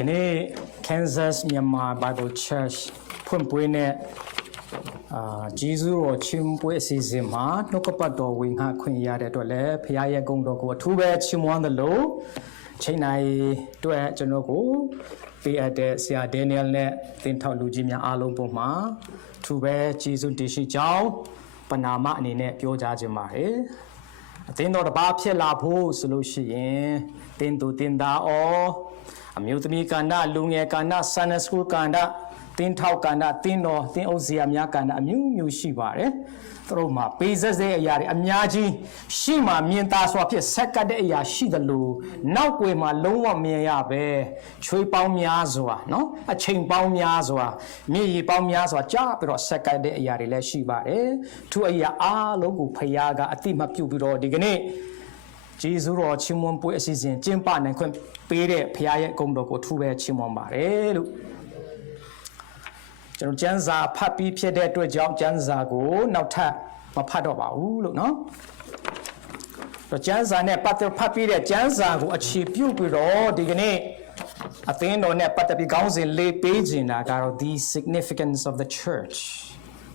ဒီနေ့ Kansas Myanmar Bible Church ဖွင့်ပွဲနဲ့ဂျေဇုတော်ချီးပွဲအစီအစဉ်မှာနှုတ်ကပတ်တော်ဝင်ငှခွင့်ရတဲ့အတွက်လည်းဖခင်ရဲ့ဂုဏ်တော်ကိုအထူးပဲချီးမွမ်းသလိုချိန်နိုင်အတွက်ကျွန်တော်ကိုပေးအပ်တဲ့ဆရာဒဲနီယယ်နဲ့သင်ထောက်လူကြီးများအားလုံးပေါ်မှာအထူးပဲဂျေဇုတင်ရှိကြောင်းပနာမအနေနဲ့ပြောကြားခြင်းပါတယ်အသင်းတော်တစ်ပါးဖြစ်လာဖို့ဆိုလို့ရှိရင်တင်သူတင်သားအမျိုးသမီးကဏ္ဍလူငယ်ကဏ္ဍ Sunday School ကဏ္ဍတင်းထောက်ကဏ္ဍတင်းတော်တင်းအုပ်စရာများကဏ္ဍအမျိုးမျိုးရှိပါတယ်သူတို့မှာပေးဆက်တဲ့အရာတွေအများကြီးရှိမှမြင်သာစွာဖြင့်ဆက်ကပ်တဲ့အရာရှိသလိုနောက်ွယ်မှာလုံးဝမြင်ရပဲချွေးပေါင်းများစွာနော်အချိန်ပေါင်းများစွာမြေရီပေါင်းများစွာကြားပြီးတော့ဆက်ကပ်တဲ့အရာတွေလည်းရှိပါတယ်သူအရာအားလုံးကိုဖခင်ကအတိမပြုပြီးတော့ဒီကနေ့ဂျေဇုတော်ချီးမွမ်းပွဲအစီအစဉ်ကျင်းပနိုင်ခွင့်ပေးတဲ့ဖခင်ရဲ့ဂုဏ်တော်ကိုထူးပဲချီးမွမ်းပါတယ်လို့ကျွန်တော်ကျမ်းစာဖတ်ပြီးဖြစ်တဲ့အတွက်ကြောင့်ကျမ်းစာကိုနောက်ထပ်မဖတ်တော့ပါဘူးလို့နော်။ကျမ်းစာနဲ့ပတ်သက်ဖတ်ပြီးတဲ့ကျမ်းစာကိုအခြေပြုပြီးတော့ဒီကနေ့အသင်းတော်နဲ့ပတ်သက်ပြီးခေါင်းစဉ်လေးပေးခြင်းတာကတော့ the significance of the church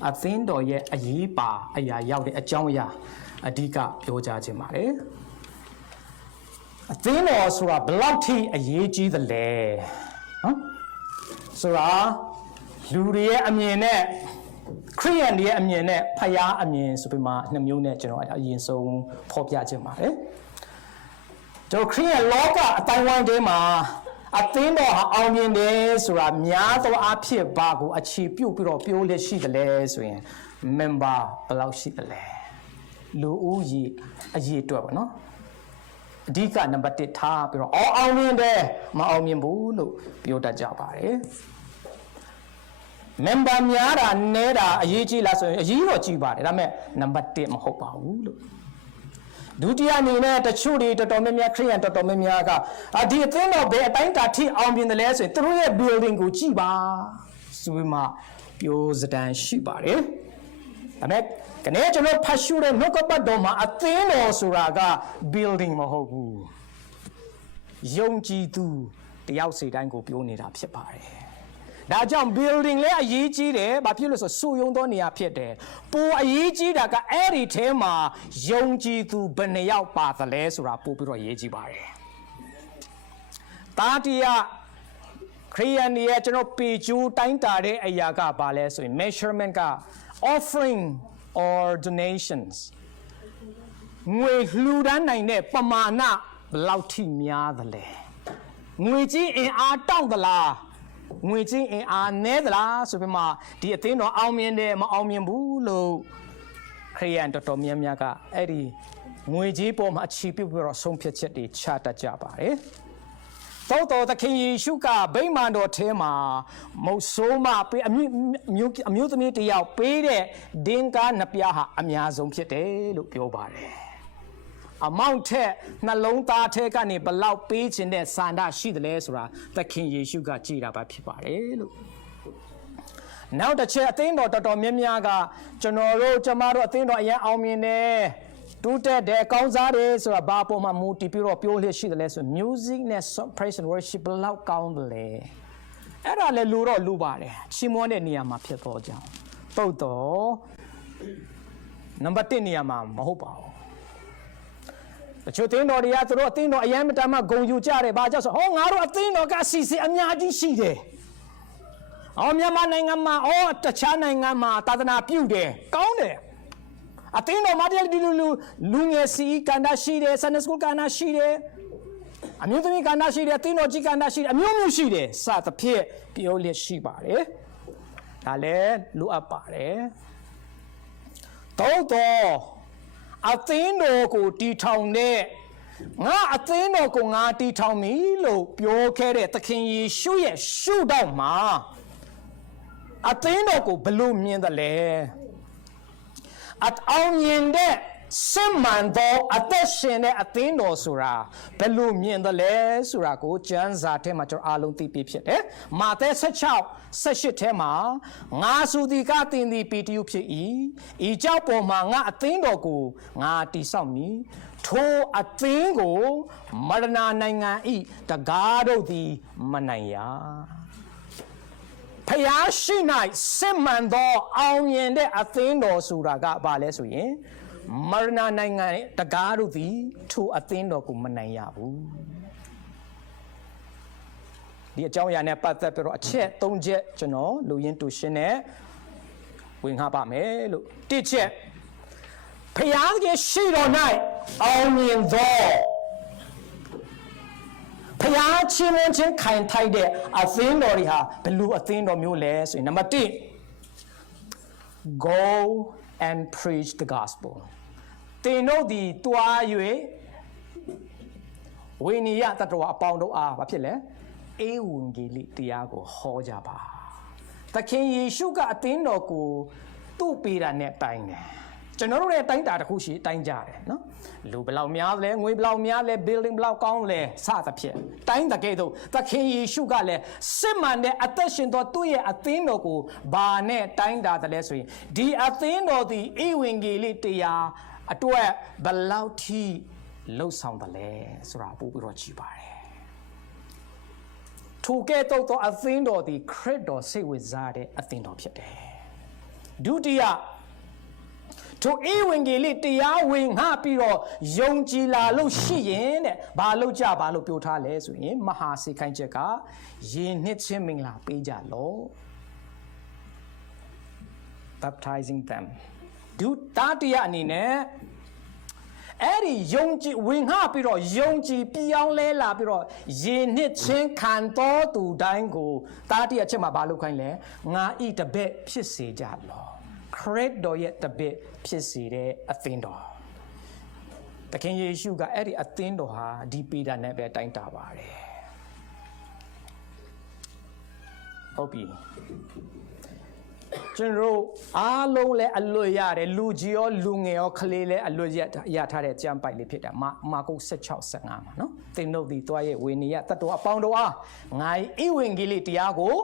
အသင်းတော်ရဲ့အရေးပါအရာရောက်တဲ့အကြောင်းအရာအဓိကပြောကြားခြင်းပါတယ်။အသင်းတော်ဆိုတာဘယ်လောက်ထိအရေးကြီးသလဲနော်ဆိုတာလူတွေရဲ့အမြင်နဲ့ခရိယန်တွေရဲ့အမြင်နဲ့ဖယားအမြင်ဆိုပြီးမှနှစ်မျိုးနဲ့ကျွန်တော်အရင်ဆုံးဖော်ပြခြင်းပါတယ်ကျွန်တော်ခရိယန်လောကအတိုင်းဝိုင်းထဲမှာအသင်းတော်ဟာအောင်မြင်တယ်ဆိုတာများသောအားဖြင့်ဘာကိုအခြေပြုပြီးတော့ပြောလက်ရှိတယ်လဲဆိုရင် member ဘယ်လောက်ရှိတယ်လဲလူဦးရေအရေးအတွက်ပေါ့နော်အဓိကနံပါတ်1ထားပြီးတော့အောင်မြင်တယ်မအောင်မြင်ဘူးလို့ပြောတတ်ကြပါတယ် member များတာနဲတာအရေးကြီးလားဆိုရင်အရေးတော့ကြီးပါတယ်ဒါပေမဲ့နံပါတ်1မဟုတ်ပါဘူးလို့ဒုတိယအနေနဲ့တချို့တွေတော်တော်များများခရိယန်တော်တော်များများကဒီအသင်းတော်ဘယ်အတိုင်းတာထိအောင်မြင်တယ်လဲဆိုရင်သူတို့ရဲ့ building ကိုကြည့်ပါဆိုပြီးမှပြောစတန်ရှိပါတယ်ဒါပေမဲ့ကနေကျွန်တော်ဖတ်ရှုတဲ့နှုတ်ကပတ်တော်မှာအသင်းတော်ဆိုတာက building မဟုတ်ဘူးယုံကြည်သူတယောက်စီတိုင်းကိုပြောနေတာဖြစ်ပါတယ်ဒါကြောင့် building လည်းအရေးကြီးတယ်ဘာဖြစ်လို့ဆိုစုယုံသောနေရာဖြစ်တယ်ပိုအရေးကြီးတာကအဲ့ဒီထဲမှာယုံကြည်သူဘယ်နှယောက်ပါသလဲဆိုတာပို့ပြီးတော့အရေးကြီးပါတယ်တာတိယခရိယန်ရဲ့ကျွန်တော်ပေကျိုးတိုင်းတာတဲ့အရာကဘာလဲဆိုရင် measurement က offering or donations ငွေလှူဒန်းနိုင်တဲ့ပမာဏဘယ်လောက်ထိများသလဲငွေကြီးအင်အားတောင့်သလားငွေချင်းအင်အားနည်းသလားဆိုပြီးမှဒီအသင်းတော်အောင်မြင်တယ်မအောင်မြင်ဘူးလို့ခရိယန်တော်တော်များများကအဲ့ဒီငွေကြီးပေါ်မှာအခြေပြုပြီးတော့ဆုံးဖြတ်ချက်တွေချတတ်ကြပါတယ်။သောတော်သခင်ယေရှုကဗိမာန်တော်ထဲမှာမုတ်ဆိုးမပေးအမျိုးသမီးတယောက်ပေးတဲ့ဒင်္ဂါနှစ်ပြားဟာအများဆုံးဖြစ်တယ်လို့ပြောပါတယ်။အမောင့်ထက်နှလုံးသားထဲကနေဘလောက်ပေးခြင်းတဲ့ဆန္ဒရှိတယ်လဲဆိုတာသခင်ယေရှုကကြည်တာပါဖြစ်ပါတယ်လို့နောက်တစ်ချက်အသင်းတော်တော်များများကကျမတို့အသင်းတော်အရင်အောင်မြင်တယ်တိုးတက်တယ်ကောင်းစားတယ်ဆိုတာဘာပေါ်မှာမူတည်ပြီးတော့ပြောလို့ရှိတယ်လဲဆို music နဲ့ praise and worship ဘလောက်ကောင်းတယ်လဲအဲ့ဒါလည်းလူပါတယ်ချီးမွမ်းတဲ့နေရာမှာဖြစ်တော့ကြောင်းပုတ်တော့နံပါတ်1နေရာမှာမဟုတ်ပါဘူးတချို့သင်းတော်တွေကသူတို့အသင်းတော်အယံမတမ်းမှဂုံယူကြတယ်ဘာကြောင့်ဆိုငါတို့အသင်းတော်ကအစီအစဉ်အများကြီးရှိတယ်မြန်မာနိုင်ငံမှာတခြားနိုင်ငံမှာသာသနာပြုတယ်ကောင်းတယ်အသင်းတော်မှာဒီလူငယ်စီကန္တာရှိတယ် Sunday School ကန္တာရှိတယ်အမျိုးသမီးကန္တာရှိတယ်အသင်းတော်ကြီးကန္တာရှိတယ်အမျိုးမျိုးရှိတယ်စသဖြင့်ပြောလျက်ရှိပါတယ်ဒါလည်းလိုအပ်ပါတယ်တော့အသင်းတော်ကိုတီထောင်တဲ့ငါအသင်းတော်ကိုငါတီထောင်ပြီလို့ပြောခဲ့တဲ့သခင်ယေရှုရဲ့ရှုထောင့်မှာအသင်းတော်ကိုဘယ်လိုမြင်သလဲအောင်မြင်တဲ့ စစ်မှန်သောအသက်ရှင်တဲ့အသင်းတော်ဆိုတာဘယ်လိုမြင်တယ်လဲဆိုတာကိုကျမ်းစာထဲမှာကျွန်တော်အားလုံးသိပြီးဖြစ်တယ်။မာသဲ16:18ထဲမှာငါဆိုသည်ကသင်သည်ပေတရုဖြစ်၏။ဤကြောင့်ပေါ်မှာငါအသင်းတော်ကိုငါတည်ဆောက်မည်။ထိုအသင်းကိုမရဏနိုင်ငံဤတကားတို့သည်မနိုင်ရ။ဖျားရှိ၌စစ်မှန်သောအောင်မြင်တဲ့အသင်းတော်ဆိုတာကဘာလဲဆိုရင်မရဏနိုင်ငံတကားတို့သည်ထိုအသင်းတော်ကိုမနိုင်ရဘူးဒီအကြောင်းအရာနဲ့ပတ်သက်ပြီးတော့အချက်၃ချက်ကျွန်တော်လူရင်းတူရှင်းနဲ့ဝင်ငှပါမယ်လို့တစ်ချက်ဖျားရဲ့ရှိတော်၌အောင်မြင်သောဖျားချင်းချင်းခိုင်ထိုက်တဲ့အသင်းတော်တွေဟာဘယ်လိုအသင်းတော်မျိုးလဲဆိုရင်နံပါတ်1 go and preach the gospel သင်တို့သည်တွား၍ဝိနည်းတတဝအပေါင်းတို့အားဘာဖြစ်လဲဧဝံဂေလိတရားကိုဟောကြပါသခင်ယေရှုကအသင်းတော်ကိုသူ့ပေးတာနဲ့တိုင်းတယ်ကျွန်တော်တို့ရဲ့တိုင်းတာတစ်ခုရှိတိုင်းကြတယ်နော်လူဘလောက်များလဲငွေဘလောက်များလဲ building ဘလောက်ကောင်းလဲစသဖြင့်တိုင်းတကယ်တော့သခင်ယေရှုကလည်းစစ်မှန်တဲ့အသက်ရှင်သောသူ့ရဲ့အသင်းတော်ကိုဘာနဲ့တိုင်းတာတယ်လဲဆိုရင်ဒီအသင်းတော်သည်ဧဝံဂေလိတရားအတွက်ဘလောက်ထိလှုပ်ဆောင်တယ်လဲဆိုတာပို့ပြီးတော့ကြည့်ပါတယ်ထိုကဲ့သို့သောအသင်းတော်သည်ခရစ်တော်စိတ်ဝင်စားတဲ့အသင်းတော်ဖြစ်တယ်ဒုတိယထိုဧဝံဂေလိတရားဝင်ငှပြီးတော့ယုံကြည်လာလို့ရှိရင်တဲ့ဘာလို့ကြဘာလို့ပြောထားလဲဆိုရင်မဟာစေခိုင်းချက်ကယေနှစ်ချင်းမင်္ဂလာပေးကြလော baptizing them ဒုတိယအနေနဲ့အဲ့ဒီယုံကြည်ဝင်ငှပြီးတော့ယုံကြည်ပြောင်းလဲလာပြီးတော့ယေနှစ်ချင်းခံတော်သူတိုင်းကိုတာတိအချက်မှာဘာလို့ခိုင်းလဲငါဤတပည့်ဖြစ်စေကြလောခရစ်တော်ရဲ့တပည့်ဖြစ်စေတဲ့အသင်းတော်သခင်ယေရှုကအဲ့ဒီအသင်းတော်ဟာဒီပေတာနဲ့ပဲတိုင်းတာပါတယ်ဟုတ်ပြီကျွန်တော်အားလုံးလည်းအလွတ်ရတယ်လူကြီးရောလူငယ်ရောကလေးလည်းအလွတ်ရထားတဲ့ကြံပိုက်လေးဖြစ်တာမာကုတ်16:15မှာနော်သင်တို့ဒီတွားရဲ့ဝိနည်းတတ္တဝအပေါင်းတို့အားငါဤဝံဂေလိတရားကို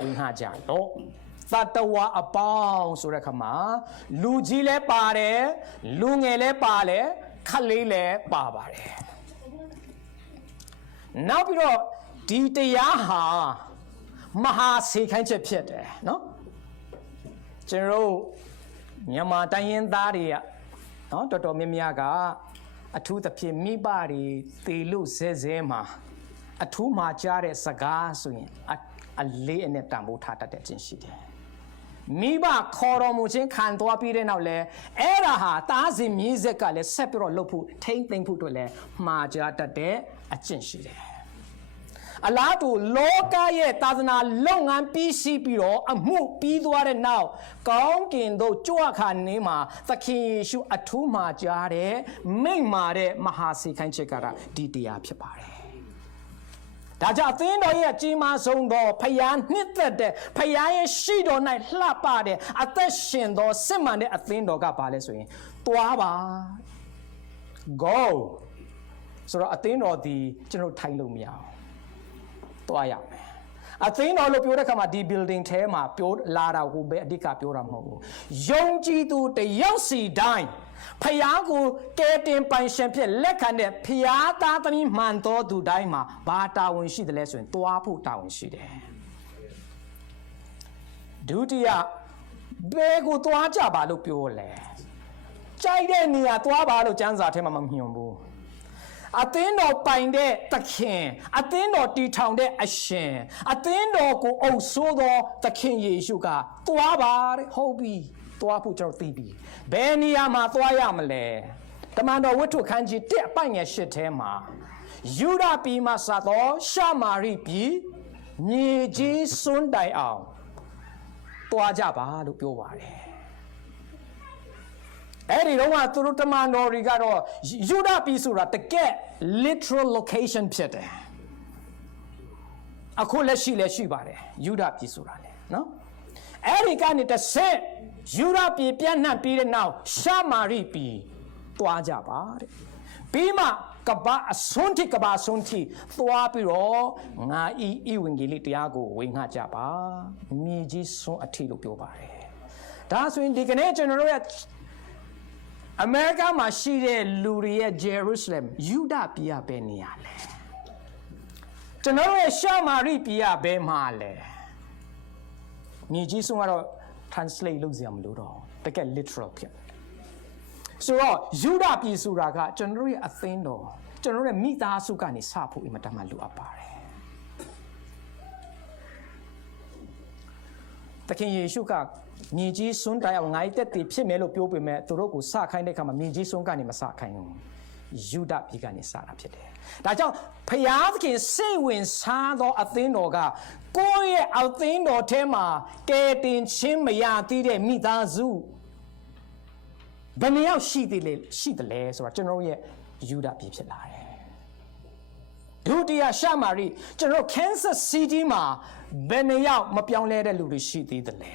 ဝင်ငှကြတော့တတ္တဝအပေါင်းဆိုတဲ့ခါမှာလူကြီးလည်းပါတယ်လူငယ်လည်းပါတယ်ခလေးလည်းပါပါတယ်နောက်ပြီးတော့ဒီတရားဟာမဟာစေခိုင်းချက်ဖြစ်တယ်နော်ကျွန်တော်မြန်မာတိုင်းရင်းသားတွေကနော်တော်တော်များများကအထူးသဖြင့်မိဘတွေတေလို့ဇဲမှာအထူးမှကြားတဲ့စကားဆိုရင်အလေးအနက်တန်ဖိုးထားတတ်တဲ့အချင်းရှိတယ်မိဘခေါ်တော်မူခြင်းခံသွားပြီးတဲ့နောက်လဲအဲ့ဒါဟာသားစဉ်မြေးဆက်ကလည်းဆက်ပြီးတော့လှုပ်ဖို့ထိမ့်သိမ့်ဖို့အတွက်လည်းမှားကြားတတ်တဲ့အကျင့်ရှိတယ်အလားတူလောကရဲ့သာသနာလုပ်ငန်းပြီးစီးပြီးတော့အမှုပြီးသွားတဲ့နောက်ကောင်းကင်သို့ကြွခါနေမှာသခင်ယေရှုအထူးမှာကြားတဲ့မိန့်မာတဲ့မဟာစေခိုင်းချက်ကဒီတရားဖြစ်ပါတယ်ဒါကြောင့်အသင်းတော်ရဲ့အကြီးမားဆုံးသောဖယားနှစ်သက်တဲ့ဖယားရဲ့ရှိတော်၌လှပတဲ့အသက်ရှင်သောစစ်မှန်တဲ့အသင်းတော်ကဘာလဲဆိုရင်သွားပါ go ဆိုတော့အသင်းတော်ဒီကျွန်တော်ထိုင်လို့မရအောင်သွားရမယ်အသင်းတော်လို့ပြောတဲ့ခါမှာဒီ building ထဲမှာပြောလာတာကိုပဲအဓိကပြောတာမဟုတ်ဘူးယုံကြည်သူတယောက်စီတိုင်းဖယားကိုကဲတင်ပိုင်ရှင်ဖြစ်လက်ခံတဲ့ဖယားသားသမီးမှန်တော်သူတိုင်းမှာဘာတာဝန်ရှိတယ်လဲဆိုရင်သွားဖို့တာဝန်ရှိတယ်ဒုတိယဘယ်ကိုသွားကြပါလို့ပြောလဲကြိုက်တဲ့နေရာသွားပါလို့ကျမ်းစာထဲမှာမမြင်ဘူးအသင်းတော်ပိုင်တဲ့သခင်အသင်းတော်တည်ထောင်တဲ့အရှင်အသင်းတော်ကိုအုပ်ဆိုးသောသခင်ယေရှုကသွားပါတဲ့ဟုတ်ပြီသွားဖို့ကျွန်တော်သိပြီဘယ်နေရာမှာသွားရမလဲတမန်တော်ဝတ္ထုခန်းကြီး1အပိုင်ငယ်8ထဲမှာယူဒပြည်မှာစသောရှမာရိပြည်မြေကြီးစွန်းတိုင်အောင်သွားကြပါလို့ပြောပါတယ်အဲ့ဒီတော့သူတို့တမန်တော်တွေကတော့ယူဒပြည်ဆိုတာတကယ် literal location ဖြစ်တယ်အခုလက်ရှိပါတယ်ယူဒပြည်ဆိုတာလေနော်အဲ့ဒီကနေတစ်ဆက် ယူဒပြည်ပြန့်နှံ့ပြီးတဲ့နောက်ရှာမာရိပြည်သွားကြပါတဲ့ပြီးမှကဘာအစွန်းထိသွားပြီးတော့ငါဤဝင်ကြီးလေးတရားကိုဝေငှကြပါမြေကြီးစွန်းအထိလို့ပြောပါတယ်ဒါဆိုရင်ဒီကနေ့ကျွန်တော်တို့ရဲ့အမေရိကမှာရှိတဲ့လူတွေရဲ့ Jerusalem ယူဒပြည်ကဘယ်နေရာလဲကျွန်တော်တို့ရဲ့ရှာမာရိပြည်ကဘယ်မှာလဲမြေကြီးစွန်းကတော့ translate လုပ်စရာမလိုတော့တကယ် literal ဖြစ်ဆိုတော့ယူဒပြည်ဆိုတာကကျွန်တော်တို့ရဲ့အသင်းတော်ကျွန်တော်တို့ရဲ့မိသားစုကနေစဖို့အင်မတန်မှလိုအပ်ပါတယ်တခင်ယေရှုကမြေကြီးစွန်းတိုင်အောင်ငါ့တက်တည်ဖြစ်မယ်လို့ပြောပေမဲ့သူတို့ကိုစခိုင်းတဲ့အခါမှာမြေကြီးစွန်းကနေမစခိုင်းဘူးယူဒပြည်ကနေစတာဖြစ်တယ်ဒါကြောင့်ဖျားသခင်စိတ်ဝင်စားသောအသင်းတော်ကကိုယ့်ရဲ့အသင်းတော်ထဲမှာကယ်တင်ခြင်းမရသေးတဲ့မိသားစုဘယ်နှယောက်ရှိတယ်လဲဆိုတော့ကျွန်တော်ရဲ့ယူဒပြည်ဖြစ်လာတယ်ဒုတိယရှာမာရိကျွန်တော် Kansas City မှာဘယ်နှယောက်မပြောင်းလဲတဲ့လူတွေရှိသေးတယ်လဲ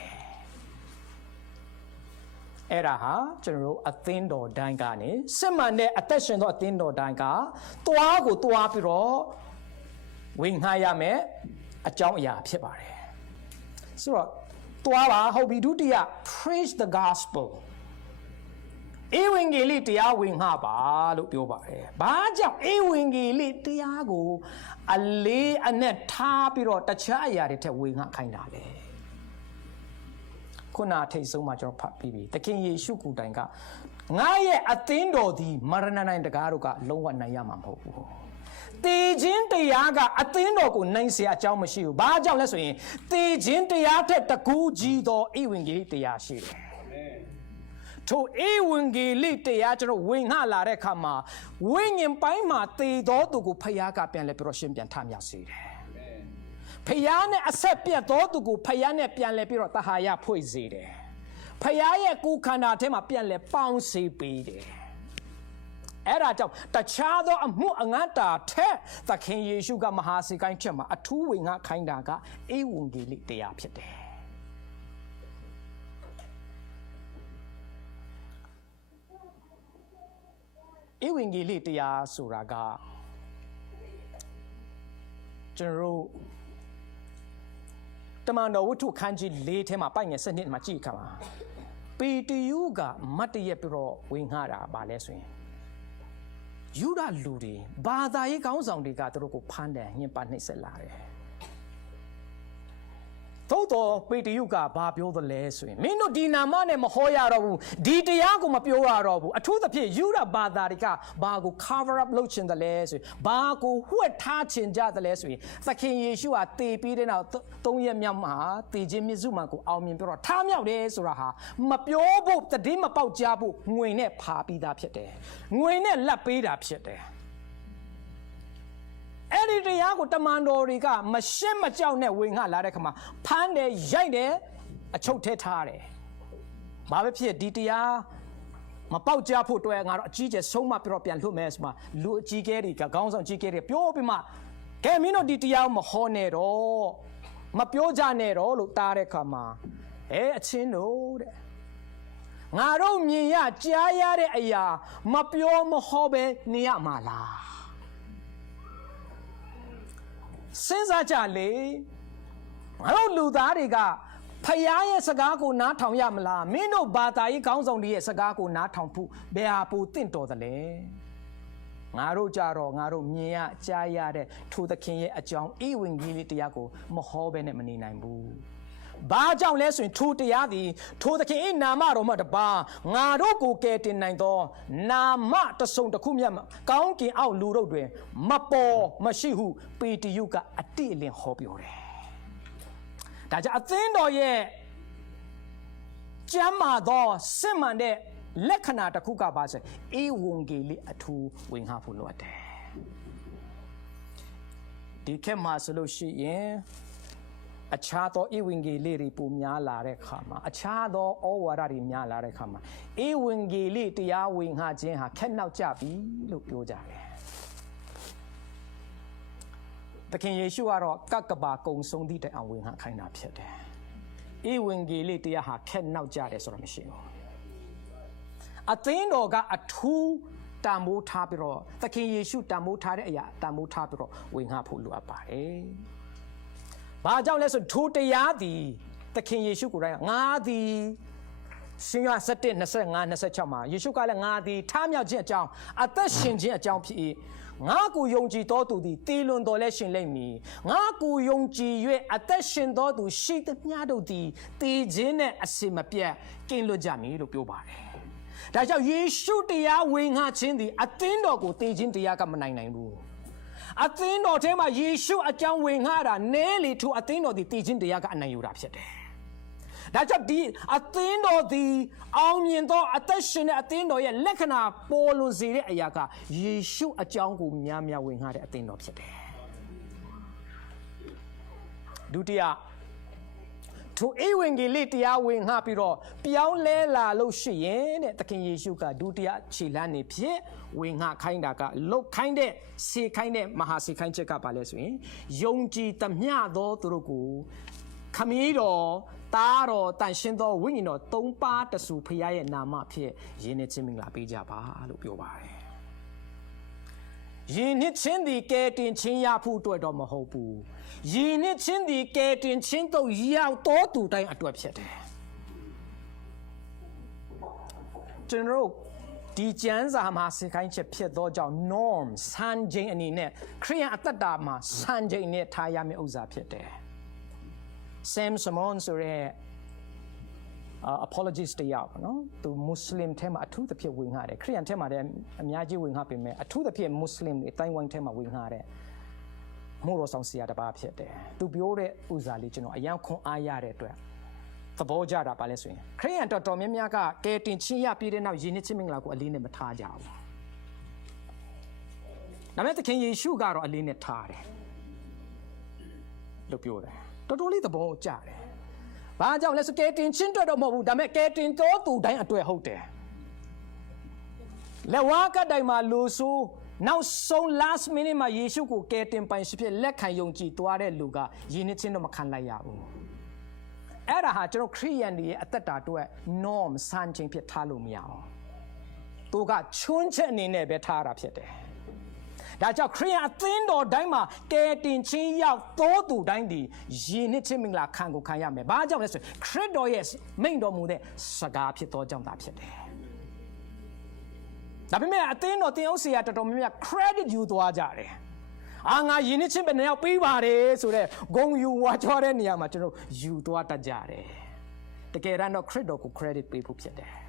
အဲ့ဒါဟာကျွန်တော်တို့အသင်းတော်တိုင်းကနေစစ်မှန်တဲ့အသက်ရှင်သောအသင်းတော်တိုင်းကသွားကိုသွားပြီးတော့ဝင်ငှားရမယ်အကြောင်းအရာဖြစ်ပါတယ်ဆိုတော့သွားပါဟုတ်ပြီဒုတိယ preach the gospel ဧဝံဂေလိတရားဝင်ငှပါလို့ပြောပါတယ်။ဘာကြောင့်ဧဝံဂေလိတရားကိုအလေးအနက်ထားပြီးတော့တခြားအရာတွေထက်ဝင်ငှခိုင်းတာလေ။ခုနထိတ်ဆုံးမှာကျွန်တော်ဖတ်ပြီးပြီ။သခင်ယေရှုကိုယ်တိုင်ကငါရဲ့အသင်းတော်ဒီမရဏနိုင်တကားတို့ကလုံးဝနိုင်ရမှာမဟုတ်ဘူး။တေခြင်းတရားကအသင်းတော်ကိုနိုင်เสียအကြောင်းမရှိဘူး။ဘာကြောင့်လဲဆိုရင်တေခြင်းတရားထက်တကူးကြီးသောဧဝံဂေလိတရားရှိတယ်။ထိုဧဝံဂေလိတရားကျွန်တော်ဝင်ငှလာတဲ့အခါမှာဝိညာဉ်ပိုင်းမှာတည်တော်သူကိုဖခင်ကပြန်လဲပြီးတော့ရှင်ပြန်ထမြောက်စေတယ်။ဖခင်နဲ့အဆက်ပြတ်တော်သူကိုဖခင်နဲ့ပြန်လဲပြီးတော့တဟာယဖွင့်စေတယ်။ဖခင်ရဲ့ကိုယ်ခန္ဓာထဲမှာပြန်လဲပေါင်းစေပေးတယ်။အဲ့ဒါကြောင့်တခြားသောအမှုအငတ်တာထက်သခင်ယေရှုကမဟာစီကိုင်းချက်မှာအထူးဝင်ငှခိုင်းတာကဧဝံဂေလိတရားဖြစ်တယ်။ဧဝံဂေလိတရားဆိုတာကကျွန်တော်တို့တမန်တော်ဝတ္ထုခန်းကြီး၄ထဲမှာပိုက်ငယ်7နှစ်မှာကြည့်ခါမှာပေတရုကမတ်တရက်ပြီးတော့ဝင်ငှတာပါလဲဆိုရင်ယူဒလူတွေဘာသာရေးကောင်းဆောင်တွေကသူတို့ကိုဖမ်းတယ်ညှဉ်းပန်းနှိပ်စက်လာတယ်သို့တော်ပေတရုကဘာပြောသလဲဆိုရင်မင်းတို့ဒီနာမနဲ့မဟောရတော့ဘူးဒီတရားကိုမပြောရတော့ဘူးအထူးသဖြင့်ယူဒဘာသာတွေကဘာကို cover up လုပ်ချင်တယ်လဲဆိုရင်ဘာကိုဝှက်ထားချင်ကြတယ်လဲဆိုရင်သခင်ယေရှုဟာတည်ပြီးတဲ့နောက်3ရက်မြောက်မှာတည်ခြင်းမြစ်စုမှန်ကိုအောင်မြင်ပြီးတော့ထားမြောက်တယ်ဆိုတာဟာမပြောဖို့တည်မပေါက်ကြဖို့ငွေနဲ့ဖာပြီးသားဖြစ်တယ်ငွေနဲ့လက်ပေးတာဖြစ်တယ်အဲ့ဒီတရားကိုတမန်တော်တွေကမရှက်မကြောက်နဲ့ဝင်ငှလာတဲ့ခါမှာဖမ်းတယ်ရိုက်တယ်အချုပ်ထဲထားတယ်။ဘာပဲဖြစ်ဒီတရားမပေါက်ကြဖို့အတွက်ငါတို့အကြီးကျယ်ဆုံးမပြတော့ပြန်လွတ်မယ်ဆိုမှလူအကြီးကဲတွေကခေါင်းဆောင်ကြီးကဲတွေပြောပြီးမှကဲမင်းတို့ဒီတရားမဟောနဲ့တော့မပြောကြနဲ့တော့လို့တားတဲ့ခါမှာအချင်းတို့တဲ့ငါတို့မြင်ရကြားရတဲ့အရာမပြောမဟောပဲနေရမှာလားစဉ်းစားကြလေငါတို့လူသားတွေကဖခင်ရဲ့စကားကိုနားထောင်ရမလားမင်းတို့ဘာသာရေးခေါင်းဆောင်တွေရဲ့စကားကိုနားထောင်ဖို့ဘယ်ဟာပိုတင့်တော်သလဲငါတို့ကြတော့ငါတို့မြင်ရကြားရတဲ့ထိုသခင်ရဲ့အကြောင်းဧဝံဂေလိတရားကိုမဟောဘဲနဲ့မနေနိုင်ဘူးဘာကြောင့်လဲဆိုရင်ထိုတရားသည်ထိုသခင်၏နာမတော်မှတပါငါတို့ကိုကယ်တင်နိုင်သောနာမတစုံတစ်ခုမြတ်ကောင်းကင်အောက်လူတို့တွင်မပေါ်မရှိဟုပေတရုကအတိအလင်းဟောပြောတယ်။ဒါကြောင့်အသင်းတော်ရဲ့ကျမ်းမာသောစစ်မှန်တဲ့လက္ခဏာတစ်ခုကပါဆိုဧဝံဂေလိအထူးဝင်ငှဖို့လိုအပ်တယ်။ဒီခေတ်မှာဆိုလို့ရှိရင်အခြားသောဧဝံဂေလိတွေပုံများလာတဲ့အခါမှာအခြားသောဩဝါဒတွေများလာတဲ့အခါမှာဧဝံဂေလိတရားဝင်ငှခြင်းဟာခက်နောက်ကြပြီလို့ပြောကြတယ်။သခင်ယေရှုကတော့ကပ်ကဘာကုံဆုံးသည့်တိုင်အောင်ဝင်ငှခိုင်းတာဖြစ်တယ် ဧဝံဂေလိတရားဟာခက်နောက်ကြတယ်ဆိုတာမရှိဘူးအသင်းတော်ကအထူးတန်ဖိုးထားပြီးတော့သခင်ယေရှုတန်ဖိုးထားတဲ့အရာတန်ဖိုးထားပြီးတော့ဝင်ငှဖို့လိုအပ်ပါတယ်။ဘာကြောင့်လဲဆိုထိုတရားသည်သခင်ယေရှုကိုယ်တိုင်ငါသည်ရှင်ရ7 25 26မှာယေရှုကလည်းငါသည်ထားမြောက်ခြင်းအကြောင်းအသက်ရှင်ခြင်းအကြောင်းဖြစ်၏ငါကိုယုံကြည်သောသူသည်တည်လွန်တော်လဲရှင်လိမ့်မည်ငါကိုယုံကြည်၍အသက်ရှင်သောသူရှိသမျှတို့သည်တည်ခြင်းနဲ့အစင်မပြတ်ကင်းလွတ်ကြမည်လို့ပြောပါတယ်။ဒါကြောင့်ယေရှုတရားဝင်ငှခြင်းသည်အသင်းတော်ကိုတည်ခြင်းတရားကမနိုင်ဘူး။အသင်းတော်ထဲမှာယေရှုအကြောင်းဝင်ငှတာနဲလေထိုအသင်းတော်သည်တည်ခြင်းတရားကအနိုင်ယူတာဖြစ်တယ်။ဒါကြောင့်ဒီအသင်းတော်သည်အောင်မြင်သောအသက်ရှင်တဲ့အသင်းတော်ရဲ့လက္ခဏာပေါ်လွင်စေတဲ့အရာကယေရှုအကြောင်းကိုများများဝင်ငှတဲ့အသင်းတော်ဖြစ်တယ်။ဒုတိယထိုဧဝံဂေလိတရားဝင်ငှပြီးတော့ပြောင်းလဲလာလို့ရှိရင်တဲ့သခင်ယေရှုကဒုတိယခြေလှမ်းနေဖြစ်ဝင်ငှခိုင်းတာကလုတ်ခိုင်းတဲ့စေခိုင်းတဲ့မဟာစေခိုင်းချက်ကဘာလဲဆိုရင်ယုံကြည်သမျှသောသူတို့ကိုခမည်းတော်သားတော်တန်ရှင်းသောဝိညာဉ်တော်သုံးပါးတဆူဖခင်ရဲ့နာမဖြင့်ယဉ်နှစ်ချင်းမင်္ဂလာပေးကြပါလို့ပြောပါတယ်ယဉ်နှစ်ချင်းဒီကဲတင်ချင်းရဖို့အတွက်တော့မဟုတ်ဘူးယဉ်နှစ်ချင်းဒီကဲတင်ချင်းတို့ရောက်တော်သူတိုင်းအတွက်ဖြစ်တယ်ကျွန်တော်ဒီကျမ်းစာမှာစေခိုင်းချက်ဖြစ်သောကြောင့် norm စံချိန်အနေနဲ့ခရိယန်အသက်တာမှာစံချိန်နဲ့ထားရမယ့်ဥစ္စာဖြစ်တယ်Sam Simon ဆိုတဲ့ apologist တယောက်နော်သူမွတ်စလင်ထဲမှာအထူးသဖြင့်ဝင်ငှတယ်ခရစ်ယာန်ထဲမှာလည်းအများကြီးဝင်ငှပေမဲ့အထူးသဖြင့်မွတ်စလင်တွေအတိုင်းဝိုင်းထဲမှာဝင်ငှတဲ့မို့တော်ဆောင်ဆရာတစ်ပါးဖြစ်တယ်သူပြောတဲ့ဥစ္စာလေးကျွန်တော်အယံခွန်အားရတဲ့အတွက်သဘောကျတာပါလဲဆိုရင်ခရစ်ယာန်တော်များများကကဲတင်ချင်းရပြည့်တဲ့နောက်ယဉ်နှစ်ချင်းမင်္ဂလာကိုအလေးနဲ့မထားကြဘူးဒါပေမဲ့သခင်ယေရှုကတော့အလေးနဲ့ထားတယ်လို့ပြောတယ်တော်တော်လေးသဘောကျတယ်။ဘာကြောင့်လဲဆိုကဲတင်ချင်းအတွက်တော့မဟုတ်ဘူးဒါပေမဲ့ကဲတင်တော်သူတိုင်းအတွက်ဟုတ်တယ်။လက်ဝါးကတိုင်မှာလူဆိုးနောက်ဆုံး last minute မှာယေရှုကိုကဲတင်ပိုင်ရှိဖြစ်လက်ခံယုံကြည်သွားတဲ့လူကယဉ်နှစ်ချင်းတော့မခံလိုက်ရဘူး။အဲ့ဒါဟာကျွန်တော်ခရိယန်တွေရဲ့အသက်တာအတွက် norm စံချိန်ဖြစ်ထားလို့မရအောင်။သူကချွန်းချက်အနေနဲ့ပဲထားတာဖြစ်တယ်။ဒါကြောင့်ခရိယန်အသင်းတော်တိုင်းမှာကဲတင်ချင်းရောက်သောသူတိုင်းဒီယဉ်နှစ်ချင်းမင်္ဂလာခံကိုခံရမယ်။ဘာကြောင့်လဲဆိုခရစ်တော်ရဲ့မိန့်တော်မူတဲ့စကားဖြစ်သောကြောင့်သာဖြစ်တယ်။ဒါပေမဲ့အသင်းတော်တင်အောင်ဆရာတော်များများ credit ယူသွားကြတယ်။ငါယဉ်နှစ်ချင်းပဲနှစ်ယောက်ပြီးပါတယ်ဆိုတော့ဂုဏ်ယူဝါကြွားတဲ့နေရာမှာကျွန်တော်ယူသွားတတ်ကြတယ်။တကယ်တော့ခရစ်တော်ကို credit ပေးဖို့ဖြစ်တယ်။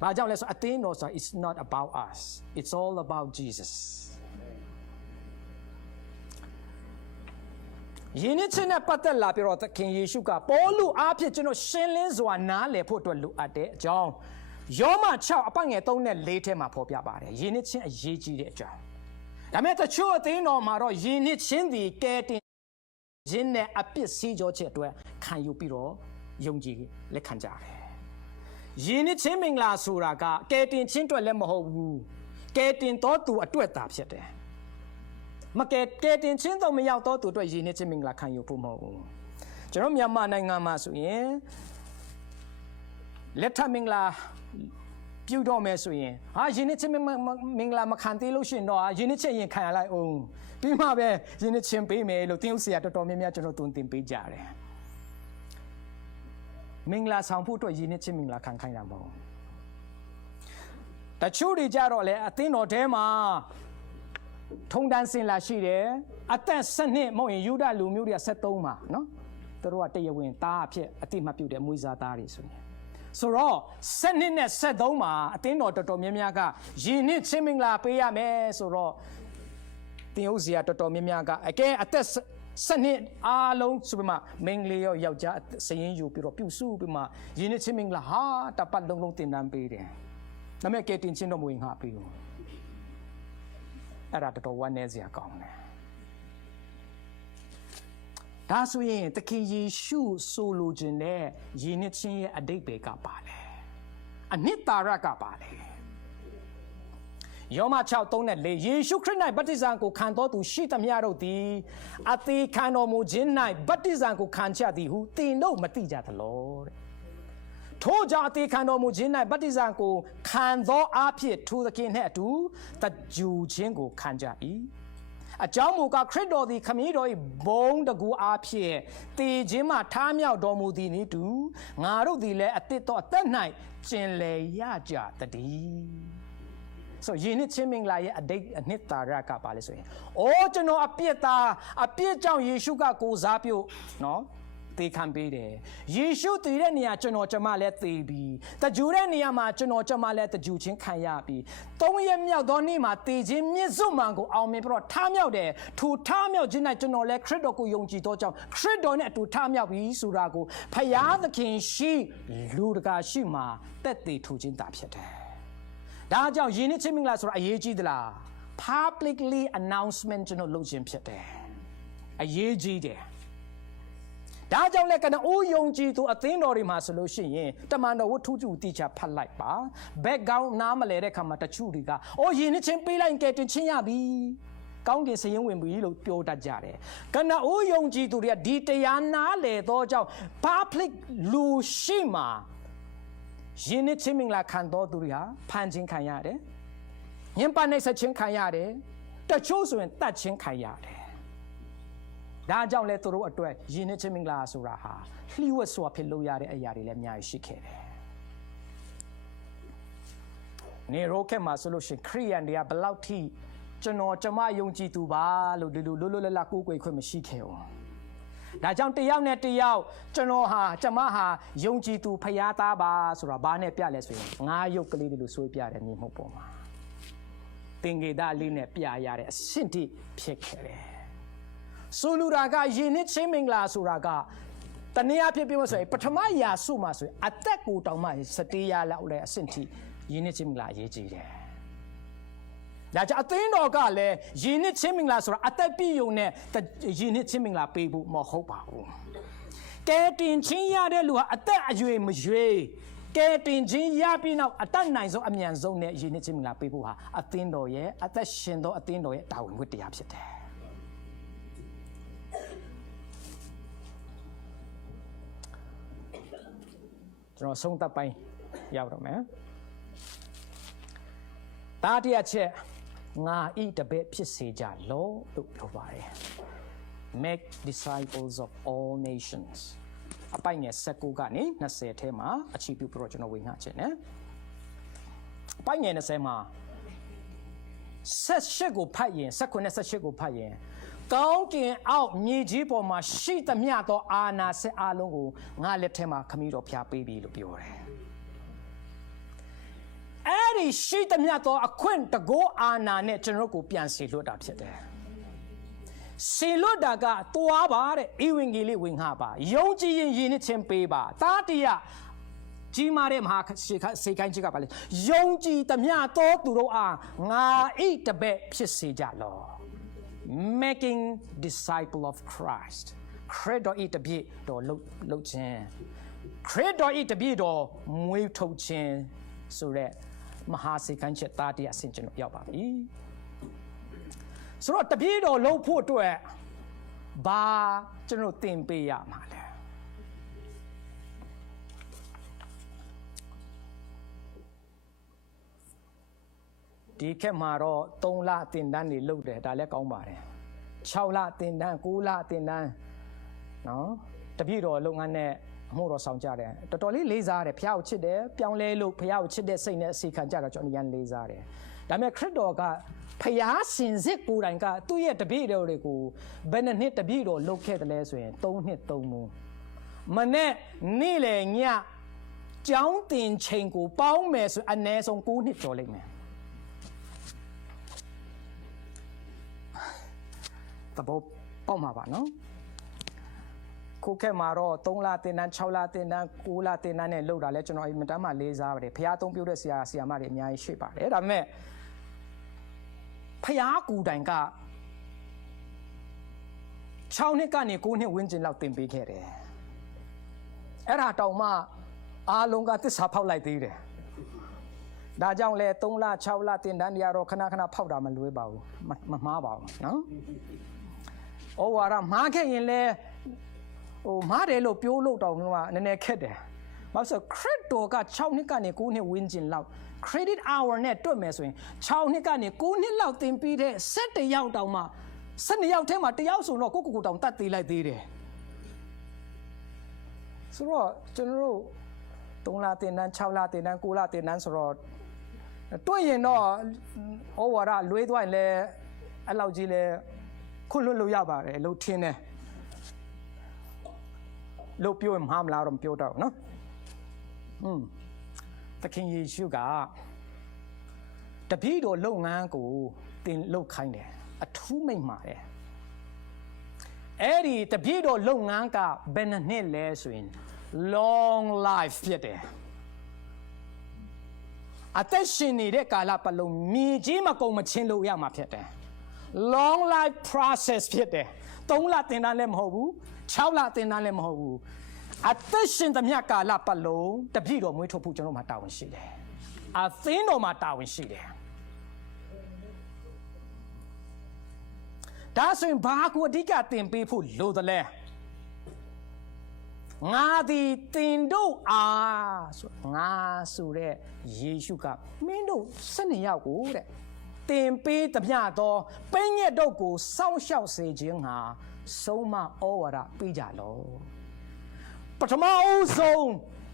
ဘာကြောင့်လဲဆိုအသင်းတော်ဆိုတာ it's not about us it's all about Jesus ယဉ်နှစ်ချင်းနဲ့ပတ်သက်လာပြီးတော့သခင်ယေရှုကပေါလုအားဖြင့်ကျွန်တော်ရှင်းလင်းစွာနားလည်ဖို့အတွက်လိုအပ်တဲ့အကြောင်းယောမ6အပိုင်ငယ်3နဲ့4ထဲမှာဖော်ပြပါတယ်ယဉ်နှစ်ချင်းအရေးကြီးတဲ့အကြောင်းဒါပေမဲ့တချို့အသင်းတော်မှာတော့ယဉ်နှစ်ချင်းဒီကဲတင်ခြင်းနဲ့အပြစ်စီးကြောချက်အတွက်ခံယူပြီးတော့ယုံကြည်လက်ခံကြတယ်ယဉ်နှစ်ချင်းမင်္ဂလာဆိုတာကကဲတင်ချင်းအတွက်လည်းမဟုတ်ဘူးကဲတင်တော်သူအတွက်သာဖြစ်တယ်မကဲတင်ချင်းတော့မရောက်တော့သူအတွက်ယဉ်နှစ်ချင်းမင်္ဂလာခံယူဖို့မဟုတ်ဘူးကျွန်တော်မြန်မာနိုင်ငံမှာဆိုရင်လက်ထမင်္ဂလာပြုတော့မယ်ဆိုရင်ယဉ်နှစ်ချင်းမင်္ဂလာမခံသေးလို့ရှိရင်တော့ယဉ်နှစ်ချင်းရင်ခံရလိုက်အောင်ပြီးမှပဲယဉ်နှစ်ချင်းပေးမယ်လို့တင်းဥဆရာတော်တော်များများကျွန်တော်တုံတင်ပေးကြတယ်မင်္ဂလာဆောင်ဖို့အတွက်ယဉ်နှစ်ချင်းမင်္ဂလာခံခိုင်းတာမဟုတ်တချို့တွေကြတော့လေအသင်းတော်ထဲမှာထုံတန်းစင်လာရှိတယ်အသက်7နှစ်မဟုတ်ရင်ယူဒလူမျိုးတွေက73မှာနော်သူတို့ကတရားဝင်သားအဖြစ်အတိမတ်ပြုတဲ့မွေးစားသားတွေဆိုရင်ဆိုတော့7နှစ်နဲ့73မှာအသင်းတော်တော်တော်များများကယဉ်နှစ်ချင်းမင်္ဂလာပေးရမယ်ဆိုတော့တင်ဟုတ်စရာတော်တော်များများကအကဲအသက်စနစ်အားလုံးဆိုပြီးမှမင်္ဂလာရောယောက်ျားစရင်ယူပြီးတော့ပြုစုပြီးမှယဉ်နှစ်ချင်းမင်္ဂလာဟာတပတ်လုံးလုံးတင်တန်းပေးတယ်ဒါပေမဲ့ကဲတင်ချင်းတော့မဝင်ငှပေးဘူးအဲ့ဒါတော်တော်ဝမ်းနည်းစရာကောင်းတယ်ဒါဆိုရင်သခင်ယေရှုဆိုလိုခြင်းနဲ့ယဉ်နှစ်ချင်းရဲ့အဓိပ္ပာယ်ကပါလေအနှစ်သာရကပါလေယ ယောမ6:3နဲ့4ယေရှုခရစ်၌ဗတ္တိဇံကိုခံတော်သူရှိသမျှတို့သည်အသေးခံတော်မူခြင်း၌ဗတ္တိဇံကိုခံချသည်ဟုသင်တို့မသိကြသလောတဲ့ထို့ကြောင့်အသေးခံတော်မူခြင်း၌ဗတ္တိဇံကိုခံသောအဖြစ်ထိုသခင်နှင့်အတူတကြူခြင်းကိုခံကြ၏အကြောင်းမူကားခရစ်တော်သည်ခမည်းတော်၏ဘုံတကူအားဖြင့်တည်ခြင်းမှထားမြောက်တော်မူသည်နည်းတူငါတို့သည်လည်းအသစ်သောအသက်၌ကျင်လည်ရကြတည်းဆိုယင်းနှစ်ချင်းမင်္ဂလာရဲ့အနှစ်သာရကပါလဲဆိုရင်အိုးကျွန်တော်အပြစ်သားအပြစ်ကြောင့်ယေရှုကကိုစားပြုတ်နော်သေခံပေးတယ်ယေရှုတည်တဲ့နေရာကျွန်တော်ကျမလည်းသေပြီတကြူတဲ့နေရာမှာကျွန်တော်ကျမလည်းတကြူချင်းခံရပြီ3ရက်မြောက်သောနေ့မှာသေခြင်းမြင့်စွတ်မှန်ကိုအောင်မြင်ပြီးတော့ထားမြောက်တယ်ထိုထားမြောက်ခြင်း၌ကျွန်တော်လည်းခရစ်တော်ကိုယုံကြည်သောကြောင့်ခရစ်တော်နဲ့အတူထားမြောက်ပြီဆိုတာကိုဖယားသခင်ရှိလူတကာရှိမှတက်တည်ထူခြင်းတာဖြစ်တယ်ဒါကြောင့်ယင်းနှစ်ချင်းမင်္ဂလာဆိုတာအရေးကြီးသလား publicly announcement ကျွန်တော်လုပ်ခြင်းဖြစ်တယ်အရေးကြီးတယ်ဒါကြောင့်လည်းကနအိုးယုံကြည်သူအသင်းတော်တွေမှာဆိုလို့ရှိရင်တမန်တော်ဝတ္ထုကျူတိချဖတ်လိုက်ပါ background နားမလဲတဲ့ခါမှာတချို့တွေကအိုးယင်းနှစ်ချင်းပေးလိုက်ကဲတင်ချင်းရပြီကောင်းကင်စရင်ဝင်ပြီလို့ပြောတတ်ကြတယ်ကနအိုးယုံကြည်သူတွေကဒီတရားနားလေသောကြောင့် public လူရှိမှာယင်းနှစ်ချင်းမင်္ဂလာခံတော်သူတွေဟာဖန်ခြင်းခံရတယ်ညင်ပနှိပ်စက်ခြင်းခံရတယ်တချို့ဆိုရင်တတ်ခြင်းခံရတယ်ဒါကြောင့်လဲသူတို့အတွက်ယင်းနှစ်ချင်းမင်္ဂလာဆိုတာဟာလှိဝက်စွာဖြစ်လို့ရတဲ့အရာတွေလည်းအများကြီးရှိခဲ့တယ်နေရိုးခက်မှာဆိုလို့ရှိရင်ခရိယန်တွေကဘလောက်ထိကျွန်တော်ကျမယုံကြည်သူပါလို့ဒီလိုလွတ်လွတ်လပ်လပ်ကိုးကွယ်ခွင့်မရှိခဲ့ဘူးဒါကြောင့်တယောက်နဲ့တယောက်ကျွန်တော်ဟာကျမဟာယုံကြည်သူဖျားသားပါဆိုတာဘာနဲ့ပြလဲဆိုရင်ငါးရုပ်ကလေးတွေလို့ဆိုပြတယ်မြေမှုပေါ်မှာသင်္ကေတလေးနဲ့ပြရတဲ့အဆင့်ထိဖြစ်ခဲ့တယ်ဆိုလူရာကယင်းနှစ်ချင်းမင်္ဂလာဆိုတာကတနည်းအားဖြင့်ပြောဆိုရင်ပထမရာစုမှာဆိုရင်အသက်ကိုတောင်မှ17ရာလောက်လဲအဆင့်ထိယင်းနှစ်ချင်းမင်္ဂလာအရေးကြီးတယ်ဒါကြောင့်အသင်းတော်ကလည်းယင်းနှစ်ချင်းမင်္ဂလာဆိုတာအသက်ပြည့်ုံနဲ့ယင်းနှစ်ချင်းမင်္ဂလာပေးဖို့မဟုတ်ပါဘူးကဲတင်ချင်းရတဲ့လူဟာအသက်အရွယ်မရွေးကဲတင်ချင်းရပြီးနောက်အသက်နိုင်ဆုံးအမြန်ဆုံးနဲ့ယင်းနှစ်ချင်းမင်္ဂလာပေးဖို့ဟာအသင်းတော်ရဲ့အသက်ရှင်သောအသင်းတော်ရဲ့တာဝန်ဝတ္တရားဖြစ်တယ်ကျွန်တော်ဆုံးသက်ပိုင်းရောက်တော့မယ်တားတရချက်ငါဤတပည့်ဖြစ်စေကြလောလို့ပြောပါတယ် make disciples of all nations အပိုင်ငယ်19ကနေ20ထဲမှာအခြေပြုပြီးတော့ကျွန်တော်ဝင်ငှခြင်းနဲ့အပိုင်ငယ်20မှာ18ကိုဖတ်ရင်19နဲ့18ကိုဖတ်ရင်ကောင်းကင်အောက်မြေကြီးပေါ်မှာရှိသမျှသောအာဏာစက်အားလုံးကိုငါလက်ထဲမှာခမည်းတော်ဖျားပေးပြီလို့ပြောတယ်အဲ့ဒီရှိသမျှသောအခွင့်တကောအာဏာနဲ့ကျွန်တော်ကိုပြန်စေလွတ်တာဖြစ်တယ်စေလွတ်တာကသွားပါတဲ့ဧဝံဂေလိဝင်ငှပါယုံကြည်ရင်ယဉ်နှစ်ချင်းပေးပါတာတရကြီးမားတဲ့မဟာစေခိုင်းကြီးကပါလေယုံကြည်သမျှသောသူတို့အားငါဤတပည့်ဖြစ်စေကြလော making disciple of Christ ခရစ်တော်ဤတပည့်တော်လှုပ်ခြင်းခရစ်တော်ဤတပည့်တော်မွေးထုတ်ခြင်းဆိုတဲ့မဟာစေခိုင်းချက်သားတရားဆင်ကျွန်တော်ရောက်ပါပြီဆိုတော့တပည့်တော်လှုပ်ဖို့အတွက်ဘာကျွန်တော်သင်ပေးရမှာလဲဒီခက်မှာတော့3လသင်တန်းတွေလုပ်တယ်ဒါလည်းကောင်းပါတယ်6လသင်တန်း9လသင်တန်းနော်တပည့်တော်လုပ်ငန်းနဲ့အမှုတော်ဆောင်ကြတယ်တော်တော်လေးလေးစားတယ်ဖះကိုချစ်တယ်ပြောင်းလဲလို့ဖះကိုချစ်တဲ့စိတ်နဲ့အစီခံကြတော့ကျွန်တော်ရန်လေးစားတယ်ဒါပေမဲ့ခရစ်တော်ကဖះစင်စစ်ကိုယ်တိုင်ကသူ့ရဲ့တပည့်တော်တွေကိုဘယ်နှစ်တပည့်တော်လုပ်ခဲ့တယ်လဲဆိုရင်3နှစ်3မူမနဲ့နေ့လေညကျောင်းတင်ချိန်ကိုပေါင်းမယ်ဆိုအနည်းဆုံး9နှစ်ကျော်လိမ့်မယ်တဘောပေါက်မှာပါနော်ခုခက်မှာတော့3လတင်တန်း6လတင်တန်း9လတင်တန်းနဲ့လောက်တာလဲကျွန်တော်အင်မတန်မှလေးစားပါတယ်ဖះသုံးပြုတ်တဲ့ဆရာမတွေအများကြီးရှိပါတယ်ဒါပေမဲ့ဖះကူတိုင်က6နှစ်ကနေ9နှစ်ဝန်းကျင်လောက်တင်ပေးခဲ့တယ်အဲ့ဒါတောင်မှအားလုံးကသစ္စာဖောက်လိုက်သေးတယ် ဒါကြောင့်လဲ3လ6လတင်တန်းတရားတော့ခဏခဏဖောက်တာမလွဲပါဘူးမမှားပါဘူးနော်ဩဝါဒမှားခဲ့ရင်လဲမှားတယ်လို့ပြောလို့တောင်တော့နည်းနည်းခက်တယ်ဘာလို့ဆိုခရစ်တော်က6နှစ်ကနေ9နှစ်ဝန်းကျင်လောက် credit hour နဲ့တွက်မယ်ဆိုရင်6နှစ်ကနေ9နှစ်လောက်သင်ပြီးတဲ့7ယောက်တောင်မှ7ယောက်ထဲမှာ1ယောက်ဆိုတော့ကိုတောင်တတ်သေးလိုက်သေးတယ်ဆိုတော့ကျွန်တော်တို့3လတင်တန်း6လတင်တန်း9လတင်တန်းဆိုတော့တွေ့ရင်တော့ဩဝါဒလွေးသွားရင်လည်းအဲ့လောက်ကြီးလဲခွတ်လွတ်လို့ရပါတယ်လို့ထင်တယ်လို့ပြောရင်မှားမလားတော့မပြောတော့နော်သခင်ယေရှုကတပည့်တော်လုပ်ငန်းကိုတင်လုပ်ခိုင်းတယ်အထူးမိန့်ပါတယ်အဲ့ဒီတပည့်တော်လုပ်ငန်းကဘယ်နှစ်လဲဆိုရင် long life ဖြစ်တယ်အသက်ရှင်နေတဲ့ကာလပတ်လုံးမြေကြီးမကုန်မချင်းလို့ရမှာဖြစ်တယ် long life process ဖြစ်တယ်3လတင်တန်းလည်းမဟုတ်ဘူး6လတင်တန်းလည်းမဟုတ်ဘူးအသက်ရှင်သမျှကာလပတ်လုံးတပည့်တော်မွေးထုတ်ဖို့ကျွန်တော်မှာတာဝန်ရှိတယ်အသင်းတော်မှာတာဝန်ရှိတယ်ဒါဆိုရင်ဘာကိုအဓိကသင်ပေးဖို့လိုသလဲငါသည်သင်တို့အားဆိုငါဆိုတဲ့ယေရှုကမင်းတို့12ယောက်ကိုတဲ့သင်ပေးသမျှသောပိညက်တို့ကိုစောင့်ရှောက်စေခြင်းဟာဆုံးမဩဝါဒပေးကြလောပထမအဆုံး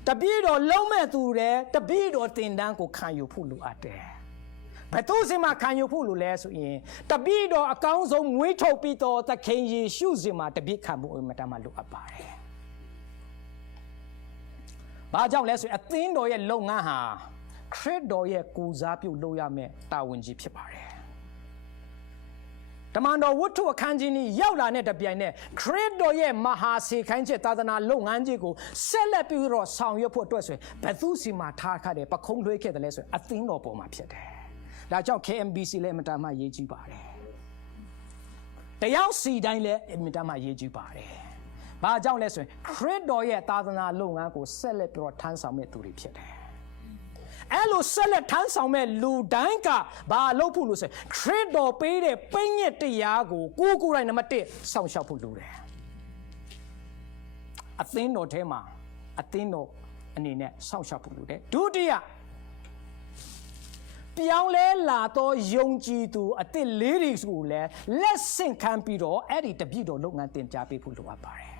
တပည့်တော်လုံးမဲ့သူတဲ့တပည့်တော်သင်တန်းကိုခံယူဖို့လိုအပ်တယ်ဘယ်သူစီမှာခံယူဖို့လိုလဲဆိုရင်တပည့်တော်အကောင်းဆုံးမွေးထုတ်ပြီးတော့သခင်ယေရှုစီမှာတပည့်ခံဖို့အမှန်တမ်းလိုအပ်ပါတယ်ဘာကြောင့်လဲဆိုရင်အသင်းတော်ရဲ့လုပ်ငန်းဟာခရစ်တော်ရဲ့ကိုးစားပြုလုပ်ရမယ့်တာဝန်ကြီးဖြစ်ပါတယ်တမန်တော်ဝတ္ထုအခန်းကြီးนี้ရောက်လာတဲ့တပြိုင်နက်ခရစ်တော်ရဲ့မဟာစေခိုင်းချက်သာသနာလုပ်ငန်းကြီးကိုဆက်လက်ပြီးတော့ဆောင်ရွက်ဖို့အတွက်ဆိုရင်ဘယ်သူစီမှာထားခတ်တယ်ပခုံးလွှဲခဲ့တယ်လဲဆိုရင်အသင်းတော်ပေါ်မှာဖြစ်တယ်ဒါကြောင့် KMBC လည်းအမြဲတမ်းရေးကြည့်ပါတယ်တရားစီတိုင်းလည်းအမြဲတမ်းရေးကြည့်ပါတယ်ဘာကြောင့်လဲဆိုရင်ခရစ်တော်ရဲ့သာသနာလုပ်ငန်းကိုဆက်လက်ပြီးတော့ထမ်းဆောင်မဲ့သူတွေဖြစ်တယ်အဲ့လိုဆက်လက်ထမ်းဆောင်မဲ့လူတိုင်းကဘာလုပ်ဖို့လို့ဆိုခရစ်တော်ပေးတဲ့ပိညက်တရားကိုကိုယ်တိုင်းနံပါတ်1စောင့်ရှောက်ဖို့လိုတယ်အသင်းတော်ထဲမှာအသင်းတော်အနေနဲ့စောင့်ရှောက်ဖို့လိုတယ်ဒုတိယပြောင်းလဲလာတော့ယုံကြည်သူအသစ်လေးတွေကိုလည်းလက်ဆင့်ခံပြီးတော့အဲ့ဒီတပည့်တော်လုပ်ငန်းတင်ကြားပေးဖို့လိုအပ်ပါတယ်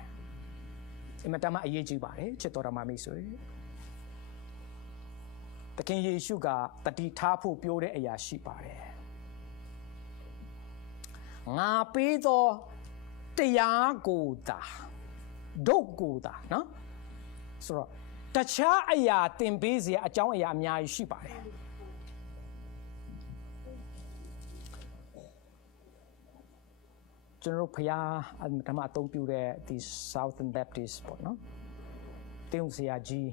အမှန်တမ်းအရေးကြီးပါတယ်ချစ်တော်ဓမ္မမိတ်ဆွေသခင်ယေရှုကတတိထားဖို့ပြောတဲ့အရာရှိပါတယ်ငါပေးသောတရားကိုသာဒုတ်ကိုသာနော်ဆိုတော့တခြားအရာသင်ပေးစရာအကြောင်းအရာအများကြီးရှိပါတယ်ကျွန်တော်ဖျားဓမ္မအသုံးပြုတဲ့ဒီ Southern Baptist ပေါ့နော်တင်းစရာကြီး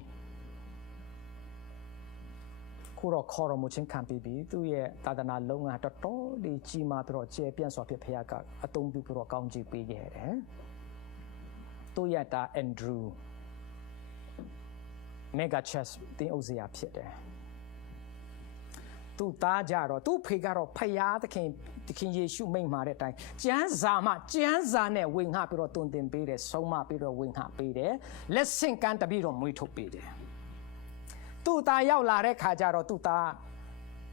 ခုတော့ခေါ်တော်မူခြင်းခံပြီးပြီသူ့ရဲ့သာသနာလုံးကတော်တော်လေးကြီးမားပြီးတော့ကျေပြန့်စွာဖြစ်ဖျားကအသုံးပြုပြီးတော့ကောင်းချီးပေးခဲ့တယ်သူ့ရဲ့တာ Andrew Mega Church တင်းဥစရာဖြစ်တယ်သူသားကြတော့သူ့ဖေကတော့ဖျားသခင်ယေရှုမိန့်မှာတဲ့အတိုင်းကျမ်းစာနဲ့ဝင်ငှပြီးတော့တွင်တင်ပေးတယ်ဆုံးမပြီးတော့ဝင်ငှပေးတယ်လက်ဆင့်ကမ်းတပြီးတော့မွေးထုတ်ပေးတယ်သူ့သားရောက်လာတဲ့ခါကျတော့သူ့သား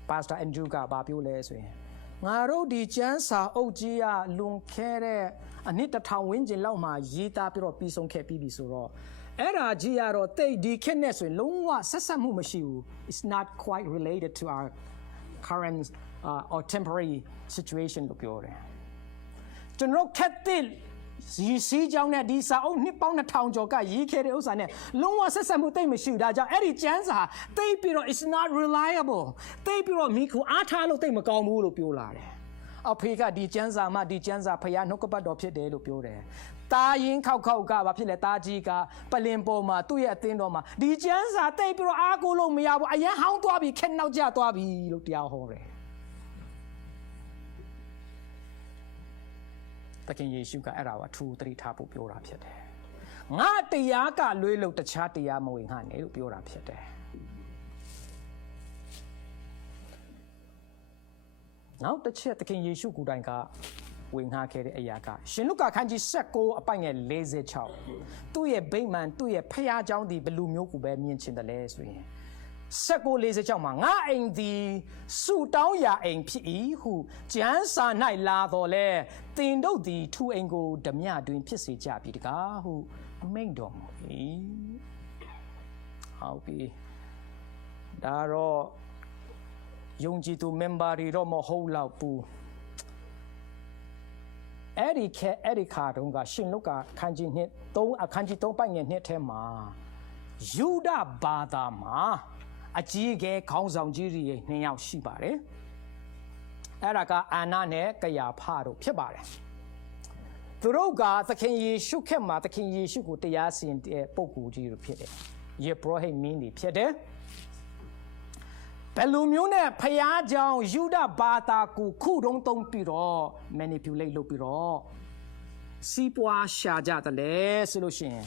ပါစတာအန်ဒရူးကဘာပြောလဲဆိုရင်ငါတို့ဒီကျမ်းစာအုပ်ကြီးကလွန်ခဲ့တဲ့အနှစ်1000ဝန်းကျင်လောက်မှာရေးသားပြီးတော့ပြီးဆုံးခဲ့ပြီးပြီဆိုတော့အဲ့ဒါကြီးကတော့တိတ်ဒီခေတ်နဲ့ဆိုရင်လုံးဝဆက်ဆက်မှုမရှိဘူး it's not quite related to our current or temporary situation လို့ပြောတယ်ကျွန်တော်ခက်တဲ့ဒီစီးကြောင်းနဲ့ဒီစာအုပ်နှစ်ပေါင်း2000ကျော်ကရေးခဲ့တဲ့ဥစ္စာနဲ့လုံးဝဆက်ဆက်မှုတိတ်မရှိဘူးဒါကြောင့်အဲ့ဒီကျမ်းစာတိတ်ပြီးတော့ it's not reliable တိတ်ပြီးတော့မိခိုအားထားလို့တိတ်မကောင်းဘူးလို့ပြောလာတယ်အဖေကဒီကျမ်းစာမှဒီကျမ်းစာဖယားနှုတ်ကပတ်တော်ဖြစ်တယ်လို့ပြောတယ်တာရင်ခောက်ကဘာဖြစ်လဲတာကြီးကပလင်ပေါ်မှာသူ့ရဲ့အသင်းတော်မှာဒီကျမ်းစာတိတ်ပြီးတော့အားကိုးလို့မရဘူးအရင်ဟောင်းသွားပြီခက်နောက်ကျသွားပြီလို့တရားဟောတယ်သခင်ယေရှုကအဲ့ဒါကိုအထူးသတိထားဖို့ပြောတာဖြစ်တယ်ငါတရားကလွဲလို့တခြားတရားမဝင်ငှနဲ့လို့ပြောတာဖြစ်တယ် နောက်တစ်ချက်သခင်ယေရှုကိုယ်တိုင်ကဝေငှခဲ့တဲ့အရာကရှင်လုကာခန်းကြီး16အပိုင်ငယ်46သူ့ရဲ့ဗိမာန်သူ့ရဲ့ဖျားเจ้าဒီဘလူမျိုးကိုပဲမြင်ချင်တယ်လဲဆိုရင်16:46မှာငါအိမ်သည်စုတောင်းရာအိမ်ဖြစ်၏ဟုကျမ်းစာ၌လာတော်လဲတင်တို့သည်ထူအိမ်ကိုဓမြတွင်ဖြစ်စေကြပြီတကားဟုမိန့်တော်မူ၏ဟုတ်ပြီဒါတော့ယုံကြည်သူ member တွေတော့မဟုတ်တော့ဘူးအဲ့ဒီခါတုန်းကရှင်လုကာခန်းကြီး3အခန်းကြီး3ပိုင်ငယ်2ထဲမှာယူဒဘာသာမှာအကြီးကဲခေါင်းဆောင်ကြီးတွေ2ယောက်ရှိပါတယ်အဲ့ဒါကအာနာနဲ့ကယာဖတို့ဖြစ်ပါတယ်သူတို့ကသခင်ယေရှုခက်မှာသခင်ယေရှုကိုတရားစီရင်တဲ့ပုဂ္ဂိုလ်ကြီးတွေဖြစ်တယ်ယေဘရဟိမင်းတွေဖြစ်တယ်ဘယ်လိုမျိုးနဲ့ဖျားကြောင်ယူဒဘာသာကိုခုတုံးတုံးပြီးတော့ manipulate လုပ်ပြီးတော့စီးပွားရှာကြတယ်လေဆိုလို့ရှိရင်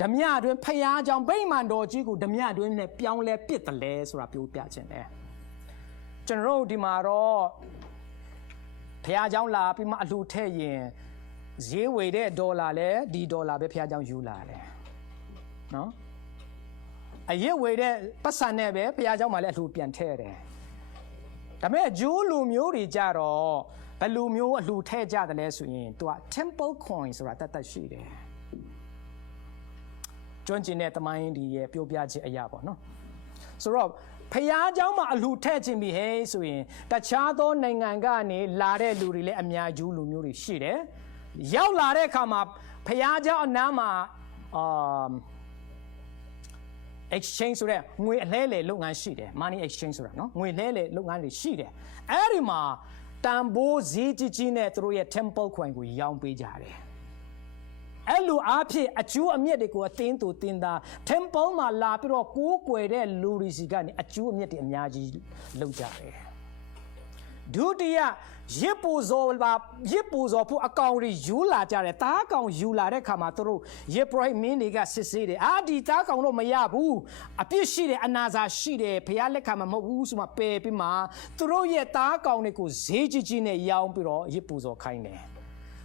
ဓမြတွင်ဖျားကြောင်ဗိမာန်တော်ကြီးကိုဓမြတွင်နဲ့ပြောင်းလဲပစ်တယ်လေဆိုတာပြောပြခြင်းတယ်ကျွန်တော်တို့ဒီမှာတော့ဖျားကြောင်လာပြီးမှအလှထည့်ရင်ဈေးဝယ်တဲ့ဒေါ်လာလဲဒီဒေါ်လာပဲဖျားကြောင်ယူလာတယ်နော်အရက်ဝေတဲ့ပတ်စံနဲ့ပဲဘုရားเจ้าမှာလည်းအလှပြန်ထည့်တယ်ဒါပေမဲ့ဂျိုးလူမျိုးတွေကြတော့ဘယ်လူမျိုးအလှထည့်ကြတယ်လဲဆိုရင်သူက temple coin ဆိုတာတတ်ရှိတယ်ကျွမ်းကျင်တဲ့တမိုင်းဒီရဲ့ပြောပြခြင်းအရာပေါ့နော်ဆိုတော့ဘုရားเจ้าမှာအလှထည့်ခြင်းပြီးဟဲ့ဆိုရင်တခြားသောနိုင်ငံကနေလာတဲ့လူတွေလည်းအများကြီးလူမျိုးတွေရှိတယ်ရောက်လာတဲ့အခါမှာဘုရားเจ้าအနားမှာexchange ဆိုတဲ့ငွေအလဲလေလုပ်ငန်းရှိတယ် money exchange ဆိုတာနော်ငွေလဲလေလုပ်ငန်းတွေရှိတယ်အဲ့ဒီမှာတန်ဖိုးဈေးကြီးကြီးနဲ့သူတို့ရဲ့ temple coin ကိုရောင်းပေးကြတယ်အဲ့လိုအားဖြင့်အကျိုးအမြတ်တွေကိုအသင်းသူတင်တာ temple မှာလာပြီးတော့ကိုးကွယ်တဲ့လူတွေစီကနေအကျိုးအမြတ်တွေအများကြီးလုပ်ကြတယ်ဒုတိယရစ်ပူဇော်ဖို့အကောင်တွေယူလာကြတယ်တားကောင်ယူလာတဲ့ခါမှာသူတို့ယေဘရဟိမင်းတွေကစစ်ဆေးတယ်ဒီတားကောင်တော့မရဘူးအပြစ်ရှိတယ်အနာဇာရှိတယ်ဘုရားလက်ခံမှာမဟုတ်ဘူးဆိုမှပယ်ပြီးမှသူတို့ရဲ့တားကောင်တွေကိုဈေးကြီးကြီးနဲ့ရောင်းပြီးတော့ရစ်ပူဇော်ခိုင်းတယ်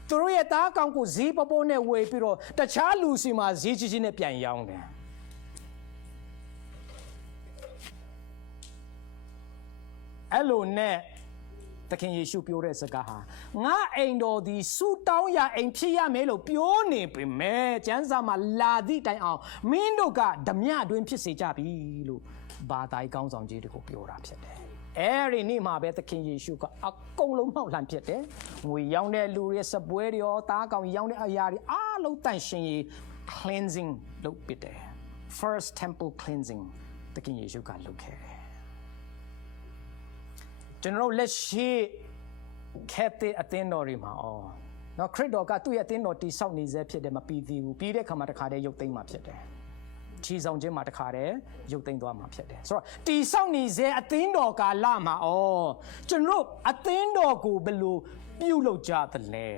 သူတို့ရဲ့တားကောင်ကိုဈေးပေါပေါနဲ့ဝယ်ပြီးတော့တခြားလူစီမှာဈေးကြီးကြီးနဲ့ပြန်ရောင်းတယ်အဲ့လိုနဲ့သခင်ယေရှုပြောတဲ့စကားဟာငါအိမ်တော်ဒီဆူတောင်းရအိမ်ဖြစ်ရမယ်လို့ပြောနေပေမဲ့ကျမ်းစာမှာလာသည့်တိုင်အောင်မင်းတို့ကဓမြတွင်ဖြစ်စေကြပြီလို့ဘာသာရေးကောင်းဆောင်ကြီးတွေကိုပြောတာဖြစ်တယ်။အဲဒီနေ့မှာပဲသခင်ယေရှုကအကုန်လုံးမှောက်လှန်ဖြစ်တယ်။ငွေရောင်းတဲ့လူတွေစပွဲတွေရောသားကောင်ရောင်းတဲ့အရာတွေအားလုံးတန့်ရှင်းရေး cleansing လုပ်ပစ်တယ်။ First temple cleansing သခင်ယေရှုကလုပ်ခဲ့တယ်ကျွန်တော်လက်ရှိခဲ့တဲ့အသင်းတော်တွေမှာနော်ခရစ်တော်ကသူ့ရဲ့အသင်းတော်တည်ဆောက်နေစေဖြစ်တယ်မပြီးသေးဘူးပြီးတဲ့ခါမှာတခါတည်းရုပ်သိမ်းမှာဖြစ်တယ်ခြေဆောင်ခြင်းမှာတခါတည်းရုပ်သိမ်းသွားမှာဖြစ်တယ်ဆိုတော့တည်ဆောက်နေစေအသင်းတော်ကာလမှာကျွန်တော်အသင်းတော်ကိုဘယ်လိုပြုလုပ်ကြသလဲ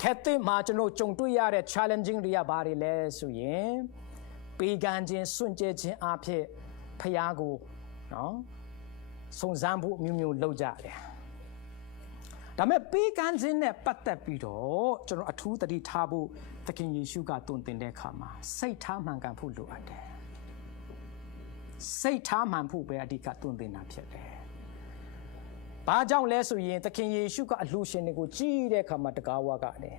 ခဲ့တဲ့မှာကျွန်တော်ကြုံတွေ့ရတဲ့ challenging တွေကဘာတွေလဲဆိုရင်ပေးကမ်းခြင်းစွန့်ကြဲခြင်းအဖြစ်ဖျားကိုနော်စုံစမ်းဖို့မျိုးလုပ်ကြတယ်ဒါမဲ့ပေးကမ်းခြင်းနဲ့ပတ်သက်ပြီးတော့ကျွန်တော်အထူးသတိထားဖို့သခင်ယေရှုကတုံသင်တဲ့အခါမှာစိတ်ထားမှန်ကန်ဖို့လိုအပ်တယ်စိတ်ထားမှန်ဖို့ပဲအဓိကတုံသင်တာဖြစ်တယ်ဘာကြောင့်လဲဆိုရင်သခင်ယေရှုကအလှူရှင်တွေကိုကြည်တဲ့အခါမှာတကားဝါကနေ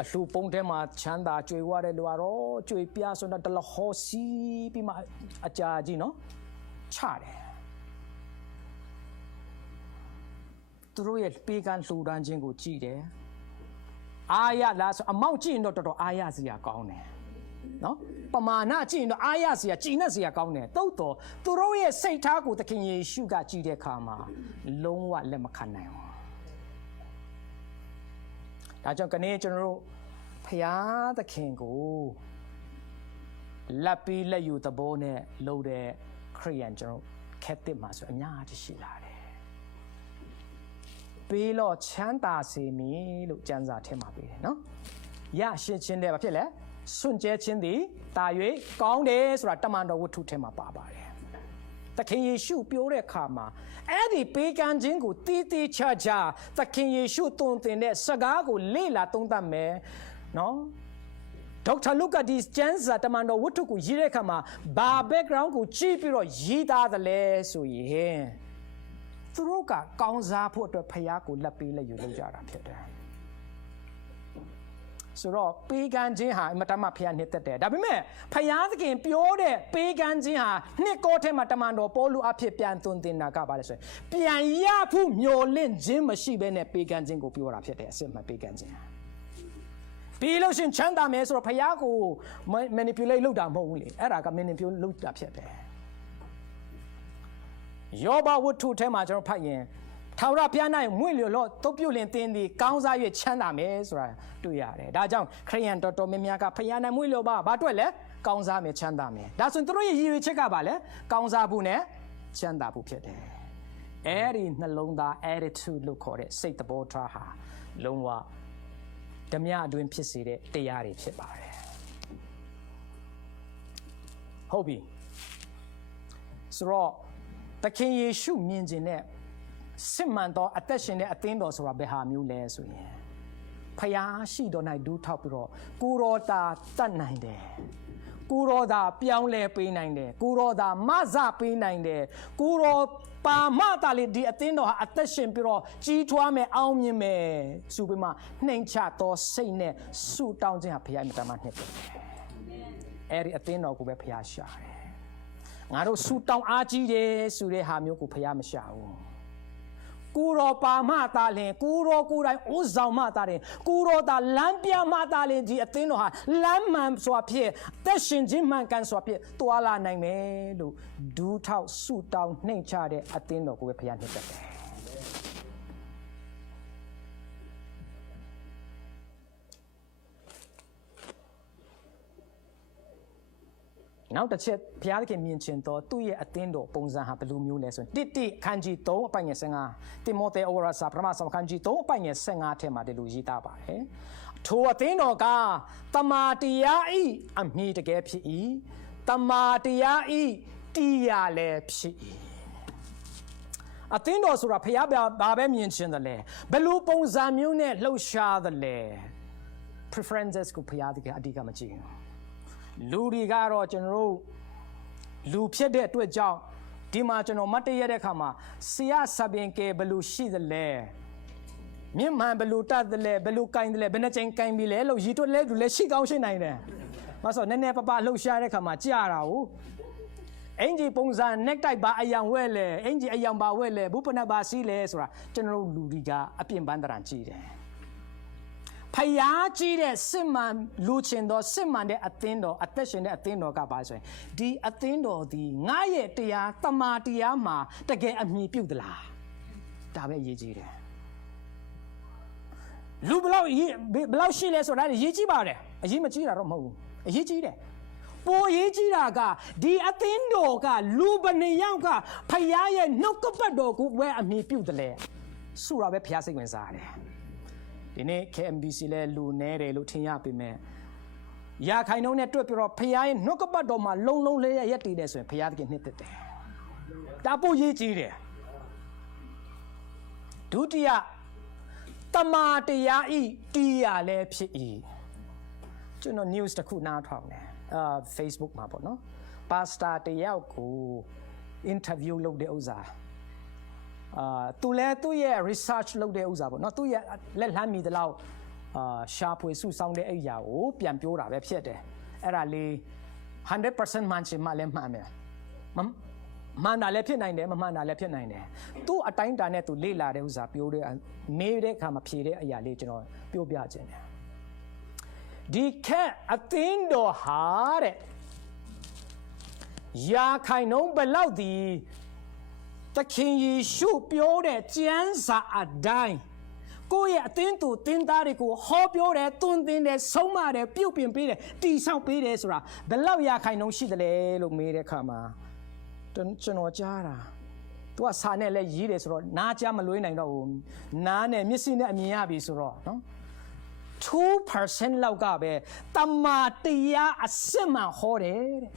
အလှူပုံထဲမှာချမ်းသာကြွေဝတဲ့လူကတော့ကြွေပြဆိုတော့တလဟောစီပြီးမှအကြာကြီးနော်ချတယ်သူတို့ရဲ့ပေးကမ်းလှူဒန်းခြင်းကိုကြည့်တယ်အားရလားဆိုအမောက်ကြည့်ရင်တော့တော်တော်အားရစရာကောင်းတယ်နော်ပမာဏကြည့်ရင်တော့အားရစရာကြည်နက်စရာကောင်းတယ်တိုးတော့သူတို့ရဲ့စိတ်ထားကိုသခင်ယေရှုကကြည့်တဲ့အခါမှာလုံးဝလက်မခံနိုင်ဘူးဒါကြောင့်ကနေကျွန်တော်တို့ဖယားသခင်ကိုလက်ပြီးလက်ယူသဘောနဲ့လုပ်တဲ့ခရိယန်ကျွန်တော်ခက်တစ်မှာဆိုအများကြီးရှိလာတယ်ပေးလို့ချမ်းသာစေမည်လို့ကျမ်းစာထဲမှာပေးတယ်နော်ရရှိခြင်းတဲ့ဘာဖြစ်လဲစွန့်ကြဲခြင်းသည်တာ၍ကောင်းတယ်ဆိုတာတမန်တော်ဝတ္ထုထဲမှာပါပါတယ် သခင်ယေရှုပြောတဲ့အခါမှာအဲ့ဒီပေးကမ်းခြင်းကိုတီးတီးချာချာသခင်ယေရှုသွန်သင်တဲ့စကားကိုလေ့လာသုံးသပ်မယ်နော်ဒေါက်တာလုကာဒီကျမ်းစာတမန်တော်ဝတ္ထုကိုရေးတဲ့အခါမှာဘာ background ကိုကြည့်ပြီးတော့ရေးသားတယ်လဲဆိုရင်သူတို့ကကောင်းစားဖို့အတွက်ဖခင်ကိုလက်ပေးလက်ယူလုပ်ကြတာဖြစ်တယ်ဆိုတော့ပေးကမ်းခြင်းဟာအမတမဖခင်နှစ်သက်တယ်ဒါပေမဲ့ဖခင်သခင်ပြောတဲ့ပေးကမ်းခြင်းဟာနှစ်ကောထဲမှာတမန်တော်ပေါလုအဖြစ်ပြန်သွန်သင်တာကပါလဲဆိုရင်ပြန်ရဖို့မျှော်လင့်ခြင်းမရှိဘဲနဲ့ပေးကမ်းခြင်းကိုပြောတာဖြစ်တယ်အစစ်မှန်ပေးကမ်းခြင်းပြီးလို့ရှင်ချမ်းသာမယ်ဆိုတော့ဖခင်ကို manipulate လုပ်တာမဟုတ်ဘူးလေအဲ့ဒါက manipulate လုပ်တာဖြစ်တယ်ယောဘဝတ္ထုထဲမှာကျွန်တော်ဖတ်ရင်ထာဝရဘုရား၌မွေ့လျော်လို့တုတ်ပြုတ်လင်တင်းသည်ကောင်းစား၍ချမ်းသာမယ်ဆိုတာတွေ့ရတယ်ဒါကြောင့်ခရိယန်တော်တော်များများကဖခင်၌မွေ့လျော်ပါဘာအတွက်လဲကောင်းစားမယ်ချမ်းသာမယ်ဒါဆိုရင်တို့ရဲ့ရည်ရွယ်ချက်ကပါလဲကောင်းစားဖို့နဲ့ချမ်းသာဖို့ဖြစ်တယ်အဲ့ဒီနှလုံးသား attitude လို့ခေါ်တဲ့စိတ်သဘောထားဟာလုံးဝဓမြအတွင်းဖြစ်စေတဲ့တရားတွေဖြစ်ပါတယ်ဟုတ်ပြီဆိုတော့သခင်ယေရှုမြင်ခြင်းနဲ့စစ်မှန်သောအသက်ရှင်တဲ့အသင်းတော်ဆိုတာဘယ်ဟာမျိုးလဲဆိုရင်ဖျားရှိတော်၌ဒူးထောက်ပြီးတော့ကိုရောတာတတ်နိုင်တယ်ကိုရောတာပြောင်းလဲပေးနိုင်တယ်ကိုရောတာမဆပေးနိုင်တယ်ကိုရောပါမတာလေဒီအသင်းတော်ဟာအသက်ရှင်ပြီးတော့ကြီးထွားမယ်အောင်မြင်မယ်ဆိုပြီးမှနှိမ်ချသောစိတ်နဲ့ဆုတောင်းခြင်းဟာဖျားမြတ်တမနှစ်တယ်အဲ့ဒီအသင်းတော်ကိုပဲဖျားရှာတယ်ငါတို့ဆုတောင်းအားကြီးတယ်ဆိုတဲ့ဟာမျိုးကိုဖျားမရှာဘူးကိုရောပါမတာလင်ကိုရောကိုယ်တိုင်ဥဆောင်မတာတယ်ကိုရောတာလမ်းပြမတာလင်ဒီအသင်းတော်ဟာလမ်းမှန်စွာဖြင့်သက်ရှင်ခြင်းမှန်ကန်စွာဖြင့်တွာလာနိုင်မယ်လို့ဒူးထောက်ဆုတောင်းနှိမ်ချတဲ့အသင်းတော်ကိုပဲဖျားနှစ်သက်တယ်နောက်တစ်ချက်ဘုရားသခင်မြင်ချင်တော့သူ့ရဲ့အသင်းတော်ပုံစံဟာဘယ်လိုမျိုးလဲဆိုရင်တိခန်းကြီး3အပိုင်ငယ်15တိမောသေဩဝါဒစာပထမဆုံးခန်းကြီး3အပိုင်ငယ်15ထဲမှာဒီလိုရေးသားပါတယ်ထိုအသင်းတော်ကတမာတရားဤအမိတကယ်ဖြစ်၏တမာတရားဤတရားလည်းဖြစ်၏အသင်းတော်ဆိုတာဘုရားဘာပဲမြင်ချင်တယ်လဲဘယ်လိုပုံစံမျိုးနဲ့လှုပ်ရှားတယ်လဲ preferences ကိုဘုရားသခင်အဓိကမကြည့်ဘူးလူတွေကတော့ကျွန်တော်တို့လူဖြစ်တဲ့အတွက်ကြောင့်ဒီမှာကျွန်တော်မတ်တရတဲ့အခါမှာဆရာဆပင်ကဲဘယ်လိုရှိသလဲမြင့်မှန်ဘယ်လိုတတ်သလဲဘယ်လိုကင်သလဲဘယ်နှချိန်ကင်ပြီလဲလို့ရည်တွက်လဲလူလဲရှိကောင်းရှိနိုင်တယ်မဆိုနည်းနည်းပပလှုပ်ရှားတဲ့အခါမှာကြာတာဟုတ်အင်ဂျီပုံစံ neck tie ဘာအယောင်ဝဲလဲအင်ဂျီအယောင်ဘာဝဲလဲဘူးပနဘာစီးလဲဆိုတာကျွန်တော်တို့လူတွေကအပြင်ပန်းတရံကြည့်တယ်ဖျားကြီးတဲ့စစ်မှန်လူချင်းတော်စစ်မှန်တဲ့အသင်းတော်အသက်ရှင်တဲ့အသင်းတော်ကပါဆိုရင်ဒီအသင်းတော်ဒီငါရဲ့တရားတမာတရားမှာတကယ်အမြင်ပြုတ်သလားဒါပဲအရေးကြီးတယ်လူဘလောက်ရှိလဲဆိုတာရေးကြည့်ပါတယ်အရေးမကြီးတာတော့မဟုတ်ဘူးအရေးကြီးတယ်ပိုရေးကြီးတာကဒီအသင်းတော်ကလူဘယ်နှယောက်ကဖျားရဲ့နှုတ်ကပတ်တော်ကိုဝဲအမြင်ပြုတ်တယ်လေဆိုတာပဲဖျားစိတ်ဝင်စားတယ်ဒီနေ့ KMBC လဲလူနေတယ်လို့ထင်ရပေမဲ့ရာခိုင်နှုန်းနဲ့တွက်ပြီးတော့ဖခင်ရဲ့နှုတ်ကပတ်တော်မှာလုံလုံလေးရရက်တည်တယ်ဆိုရင်ဖခင်တကယ်နှစ်သက်တယ်။ဒါပိုရေးကြီးတယ်။ဒုတိယတမာတရားဤတရားလည်းဖြစ်၏ကျွန်တော် news တစ်ခုနားထောင်တယ်Facebook မှာပေါ့နော်။ pastor တယောက်ကို interview လုပ်တဲ့ဥစ္စာသူလည်းသူ့ရဲ့ research လုပ်တဲ့ဥစ္စာပေါ့နော်သူ့ရဲ့လက်လှမ်းမီတဲ့လောက်ရှာဖွေစုဆောင်းတဲ့အရာကိုပြန်ပြောတာပဲဖြစ်တယ်အဲ့ဒါလေး 100% မှန်ချင်မှလည်းမှန်မယ်မှန်တာလည်းဖြစ်နိုင်တယ်မမှန်တာလည်းဖြစ်နိုင်တယ်သူ့အတိုင်းတာနဲ့သူလေ့လာတဲ့ဥစ္စာပြောတဲ့မေးတဲ့အခါမှာဖြေတဲ့အရာလေးကျွန်တော်ပြောပြခြင်းတယ်ဒီခက်အသင်းတော်ဟာတဲ့ရာခိုင်နှုန်းဘယ်လောက်ဒီသခင်ယေရှုပြောတဲ့ကျမ်းစာအတိုင်းကိုယ့်ရဲ့အသင်းသူတင်းသားတွေကိုဟောပြောတယ်တွန်းတင်တယ်ဆုံးမတယ်ပြုတ်ပြင်ပေးတယ်တီဆောက်ပေးတယ်ဆိုတာဘယ်လောက်ရာခိုင်နှုန်းရှိသလဲလို့မေးတဲ့အခါမှာကျွန်တော်ကြားတာသူကစာနဲ့လည်းရေးတယ်ဆိုတော့နားကြားမလွေးနိုင်တော့ဘူးနားနဲ့မျက်စိနဲ့အမြင်ရပြီဆိုတော့နော် 2% လောက်ကပဲတမာတရားအစစ်မှန်ဟောတယ်တဲ့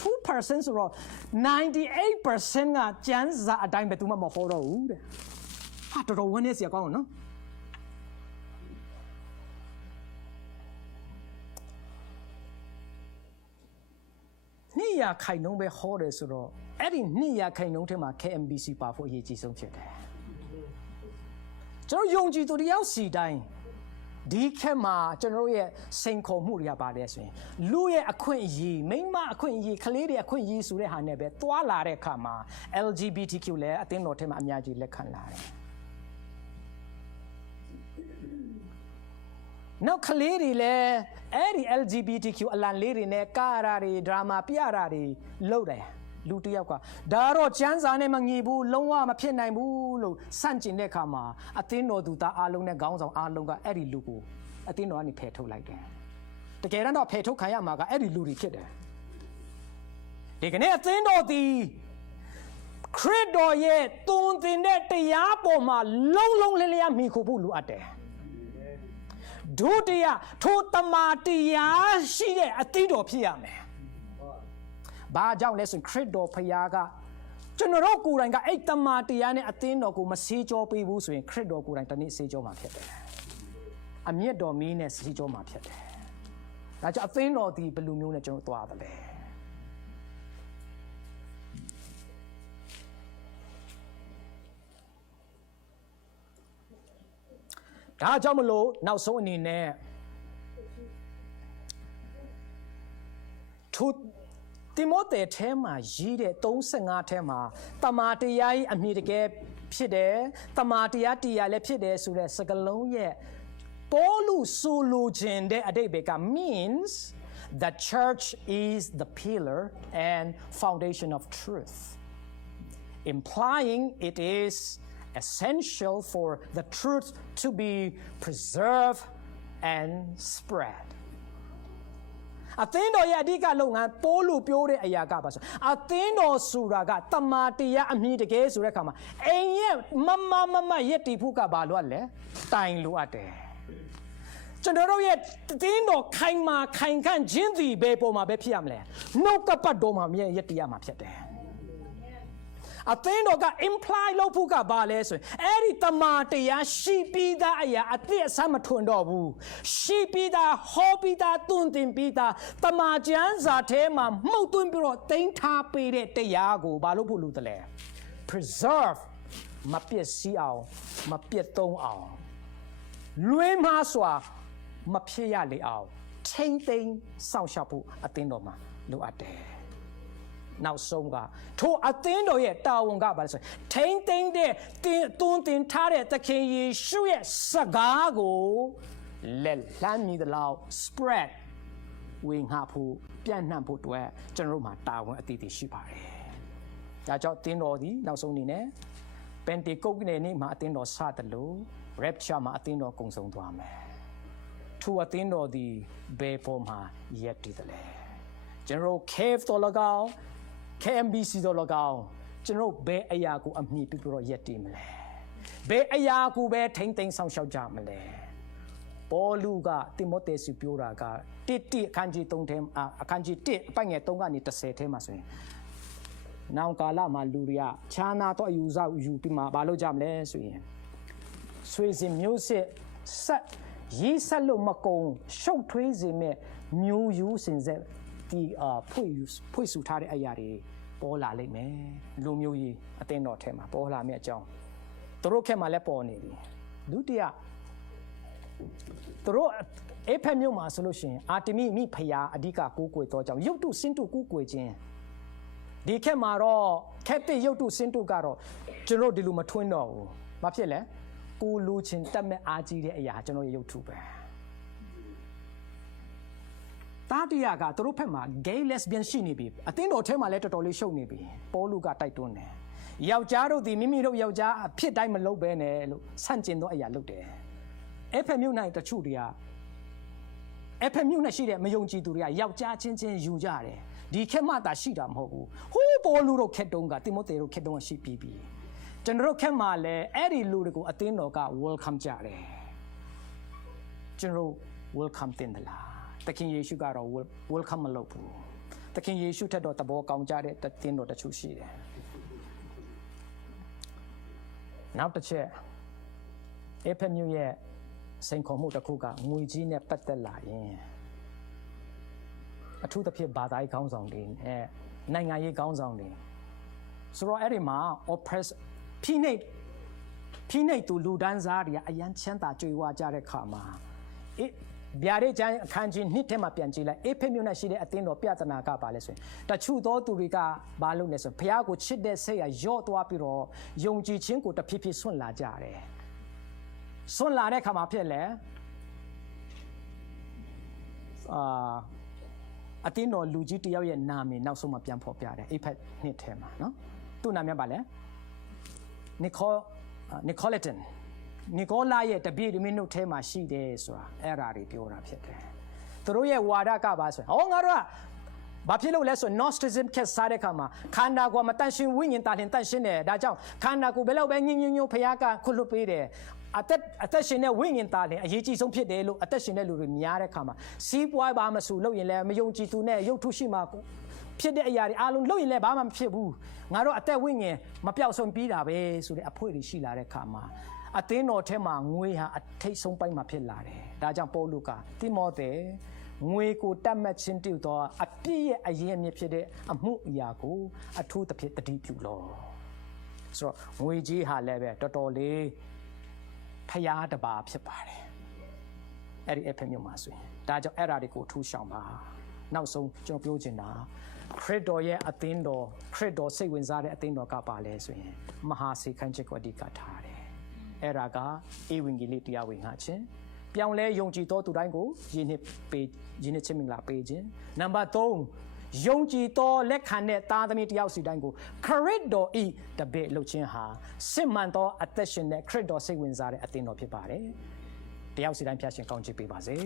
2% ဆိုတော့98% ကကျမ်းစာအတိုင်းပဲသူမှမဟောတော့ဘူးတဲ့ဟာတော်တော်ဝမ်းနည်းစရာကောင်းနော်နှစ်ရာခိုင်နှုန်းပဲဟောတယ်ဆိုတော့အဲ့ဒီနှစ်ရာခိုင်နှုန်းထဲမှာ KMBC ပါဖို့အရေးကြီးဆုံးဖြစ်တယ်ကျွန်တော်ယုံကြည်သူတယောက်စီတိုင်းဒီခက်မှာကျွန်တော်ရဲ့စိန်ခေါ်မှုတွေကပါတယ်ဆိုရင်လူရဲ့အခွင့်အရေးမိန်းမအခွင့်အရေးကလေးတွေအခွင့်အရေးဆိုတဲ့ဟာနဲ့ပဲတွာလာတဲ့အခါမှာ LGBTQ လည်းအသင်းတော်ထဲမှာအများကြီးလက်ခံလာတယ်နောက်ကလေးတွေလည်းအဲ့ဒီ LGBTQ အလံလေးတွေနဲ့ကာရာတွေဒရာမာပြရာတွေလုပ်တယ်လူတယောက်ကဒါတော့ကျမ်းစာနဲ့မညီဘူးလုံးဝမဖြစ်နိုင်ဘူးလို့စန့်ကျင်တဲ့အခါမှာအသင်းတော်သူသားအားလုံးနဲ့ခေါင်းဆောင်အားလုံးကအဲ့ဒီလူကိုအသင်းတော်ကနေဖယ်ထုတ်လိုက်တယ်တကယ်တော့ဖယ်ထုတ်ခံရမှာကအဲ့ဒီလူတွေဖြစ်တယ်ဒီကနေ့အသင်းတော်သည်ခရစ်တော်ရဲ့သွန်သင်တဲ့တရားပေါ်မှာလုံးလုံးလင်းလျားမိခိုဖို့လိုအပ်တယ်ဒုတိယထိုတမာတရားရှိတဲ့အသင်းတော်ဖြစ်ရမယ်ဘာကြောင့်လဲဆိုရင်ခရစ်တော်ဖခင်ကကျွန်တော်တို့ကိုယ်တိုင်ကအဲ့တမာတရားနဲ့အသင်းတော်ကိုမဆေးကြောပေးဘူးဆိုရင်ခရစ်တော်ကိုယ်တိုင်တနေ့ဆေးကြောမှာဖြစ်တယ်အမျက်တော်မင်းနဲ့ဆေးကြောမှာဖြစ်တယ်ဒါကြောင့်အသင်းတော်ဒီဘယ်လိုမျိုးနဲ့ကျွန်တော်သွားတယ်လဲဒါကြောင့်မလို့နောက်ဆုံးအနေနဲ့တိမောသေထဲမှာရေးတဲ့35ထဲမှာတမာတရားကြီးအမြင့်တကယ်ဖြစ်တယ်တမာတရားတရားလည်းဖြစ်တယ်ဆိုတဲ့စကားလုံးရဲ့ပေါလုဆိုလိုခြင်းတဲ့အဓိပ္ပာယ်က means the church is the pillar and foundation of truth implying it is essential for the truth to be preserved and spreadအသင်းတော်ရဲ့အဓိကလုပ်ငန်းပိုးလို့ပြောတဲ့အရာကပါဆိုအသင်းတော်ဆိုတာကတမာတရားအမြင့်တကယ်ဆိုတဲ့အခါမှာအိမ်ရဲ့မရက်တီဖို့ကဘာလို့လဲတိုင်လို့အပ်တယ်ကျွန်တော်တို့ရဲ့သင်းတော်ခိုင်မာခိုင်ခန့်ခြင်းစီပဲပေါ်မှာပဲဖြစ်ရမလဲနှုတ်ကပတ်တော်မှာမြဲရက်တီရမှာဖြစ်တယ်အသင်းတော်က imply လုပ်ဖို့ကဘာလဲဆိုရင်အဲ့ဒီတမာတရားရှိပြီးသားအရာအသည့်အဆမထွန်တော့ဘူးရှိပြီးသားဟောပြီးသားတွင်တင်ပြီးသားတမာကျမ်းစာထဲမှာမှုတ်သွင်းပြီးတော့တင်ထားပေးတဲ့တရားကိုဘာလို့ဖို့လို့တလဲ preserve မပျက်စီးအောင်မပြတ်သုံးအောင်လွှဲမှားစွာမဖြစ်ရလေအောင်ထိမ့်သိမ်းစောင့်ရှောက်ဖို့အသင်းတော်မှာလိုအပ်တယ်နောက်ဆုံးကထိုအသင်းတော်ရဲ့တာဝန်ကဘာလဲဆိုရင်ထိမ့်သိမ်းတဲ့တွန်းတင်ထားတဲ့သခင်ယေရှုရဲ့စကားကိုလက်လန်းမိသလောက် spread ဝင်ငှဖို့ပြန့်နှံ့ဖို့အတွက်ကျွန်တော်တို့မှာတာဝန်အသီးသီးရှိပါတယ်။ဒါကြောင့်အသင်းတော်ဒီနောက်ဆုံးအနေနဲ့ပန်တေကုတ်နေ့မှာအသင်းတော်စတယ်လို့ rapture မှာအသင်းတော်ကုံဆုံးသွားမယ်။ထိုအသင်းတော်ဒီဘယ်ပေါ်မှာရက်တည်တယ်လဲ။ကျွန်တော် cave တော်၎င်းKMBC တော့လကောင်းကျွန်တော်ဘယ်အရာကိုအမြင့်ပြပြီးတော့ရက်တည်မလဲဘယ်အရာကိုပဲထိမ့်သိမ်းဆောင်ရှောက်ကြမလဲပေါလုကတိမောသေစုပြောတာက1အခန်းကြီး3ထဲအခန်းကြီး1အပိုင်ငယ်3ကနေ10ထဲမှာဆိုရင်နောင်ကာလမှာလူတွေကခြားနာတော့အယူဆောက်ယူပြီးမှဘာလုပ်ကြမလဲဆိုရင်ဆွေစဉ်မျိုးစစ်ဆက်ရေးဆက်လို့မကုံရှုပ်ထွေးစေမဲ့မျိုးယူစင်ဆက်ဒီဖွေစုထားတဲ့အရာတွေပေါ်လာလိမ့်မယ်လူမျိုးကြီးအသင်းတော်ထဲမှာပေါ်လာမယ့်အကြောင်းသူတို့ခက်မှာလည်းပေါ်နေပြီဒုတိယသူတို့အေဖက်မြို့မှာဆိုလို့ရှိရင်အာတမိမိဖျားအဓိကကိုးကွယ်တော့ကြောင့်ရုပ်တုစင်တုကိုးကွယ်ခြင်းဒီခက်မှာတော့ခက်တဲ့ရုပ်တုစင်တုကတော့ကျွန်တော်ဒီလိုမထွန်းတော့ဘူးမဖြစ်လဲကိုလူချင်းတက်မဲ့အားကြီးတဲ့အရာကျွန်တော်ရဲ့ရုပ်တုပဲတာတရကသူတို့ဖက်မှာ gay lesbian ရှိနေပြီအသင်းတော်ထဲမှာလည်းတော်တော်လေးရှုပ်နေပြီပေါလုကတိုက်တွန်းတယ်ယောက်ျားတို့ဒီမိမိတို့ယောက်ျားအဖြစ်တိုင်းမလုပ်ဘဲနဲ့လို့ဆန့်ကျင်သောအရာလုပ်တယ်အဲ့ဖက်မြို့၌တချို့တွေကအဲ့ဖက်မြို့၌ရှိတဲ့မယုံကြည်သူတွေကယောက်ျားချင်းချင်းယူကြတယ်ဒီခက်မှသာရှိတာမဟုတ်ဘူးဟိုးပေါလုတို့ခက်တုံးကတိမောသေတို့ခက်တုံးကရှိပြီးပြီကျွန်တော်တို့ခက်မှာလည်းအဲ့ဒီလူတွေကိုအသင်းတော်က welcome ကြတယ်ကျွန်တော် welcome တင်တယ်လားသခင်ယေရှုကတော့ welcome မလုပ်ဘူး သခင်ယေရှုထက်တော့သဘောကောင်းကြတဲ့တင်းတော်တချို့ရှိတယ်နောက်တစ်ချက်အေဖက်မြို့ရဲ့စိန်ခေါ်မှုတစ်ခုကငွေကြီးနဲ့ပတ်သက်လာရင်အထူးသဖြင့်ဘာသာရေးခေါင်းဆောင်တွေနဲ့နိုင်ငံရေးခေါင်းဆောင်တွေဆိုတော့အဲ့ဒီမှာ oppress ဖိနှိပ်သူလူဒန်းစားတွေအယမ်းချမ်းသာကြွေဝါကြတဲ့ခါမှာဗျာဒိတ်ကျမ်းအခန်းကြီး2ထဲမှာပြန်ကြည့်လိုက်အေဖက်မြို့နဲ့ရှိတဲ့အသင်းတော်ပြဿနာကပါလဲဆိုရင်တချို့သောသူတွေကဘာလုပ်လဲဆိုဘုရားကိုချစ်တဲ့စိတ်ကယော့သွားပြီးတော့ယုံကြည်ခြင်းကိုတဖြည်းဖြည်းဆွန့်လာကြတယ်ဆွန့်လာတဲ့ခါမှာဖြစ်လဲအသင်းတော်လူကြီးတယောက်ရဲ့နာမည်နောက်ဆုံးမှပြန်ဖော်ပြတယ်အေဖက်2ထဲမှာနော်သူ့နာမည်ပါလဲနီကိုလာရဲ့တပည့်ဒီမင်းတို့ထဲမှာရှိတယ်ဆိုတာအဲ့ဓာတွေပြောတာဖြစ်တယ်သူတို့ရဲ့ဝါဒကပါဆိုရင်ငါတို့ကဘာဖြစ်လို့လဲဆို Gnosticism ခက်စားတဲ့ခါမှာခန္ဓာကိုယ်မတန့်ရှင်းဝိညာဉ်တာလင်တန့်ရှင်းတယ်ဒါကြောင့်ခန္ဓာကိုယ်ဘယ်လောက်ပဲညင်ဖျားကခွတ်လွတ်ပေးတယ်အသက်ရှင်တဲ့ဝိညာဉ်တာလင်အရေးကြီးဆုံးဖြစ်တယ်လို့အသက်ရှင်တဲ့လူတွေများတဲ့ခါမှာစီးပွားပါမဆူလို့ရင်လည်းမယုံကြည်သူနဲ့ရုပ်ထုရှိမှာဖြစ်တဲ့အရာတွေအားလုံးလုပ်ရင်လည်းဘာမှမဖြစ်ဘူးငါတို့အသက်ဝိညာဉ်မပြောက်ဆုံးပြီးတာပဲဆိုတဲ့အဖွေတွေရှိလာတဲ့ခါမှာအသင်းတော်ထဲမှာငွေဟာအထိတ်ဆုံးပိုင်းမှာဖြစ်လာတယ်ဒါကြောင့်ပေါလုကတိမောသေငွေကိုတတ်မှတ်ခြင်းတည်သောအပြည့်ရဲ့အရင်အမြစ်ဖြစ်တဲ့အမှုအရာကိုအထူးသဖြင့်တတိပြုလို့ဆိုတော့ငွေကြီးဟာလည်းပဲတော်တော်လေးဖျားတပါဖြစ်ပါတယ်အဲ့ဒီအဖေမျိုးမှာဆိုရင်ဒါကြောင့်အဲ့ဓာတွေကိုထူးရှောင်ပါနောက်ဆုံးကျွန်တော်ပြောချင်တာခရစ်တော်ရဲ့အသင်းတော်ခရစ်တော်စိတ်ဝင်စားတဲ့အသင်းတော်ကပါလဲဆိုရင်မဟာစေခန်းချက်ကိုအဓိကထားတယ်အဲ့ဒါကဧဝံဂေလိတရားဝင်ငါခြင်းပြောင်းလဲယုံကြည်သောသူတိုင်းကိုယဉ်နှစ်ချင်းမင်္ဂလာပေးခြင်းနံပါတ်3ယုံကြည်သောလက်ခံတဲ့သားသမီးတယောက်စီတိုင်းကိုခရစ်တော်ဤတပည့်လုပ်ခြင်းဟာစစ်မှန်သောအသက်ရှင်တဲ့ခရစ်တော်စိတ်ဝင်စားတဲ့အသင်းတော်ဖြစ်ပါတယ်တယောက်စီတိုင်းဖျားရှင်ကောင်းချီးပေးပါစေ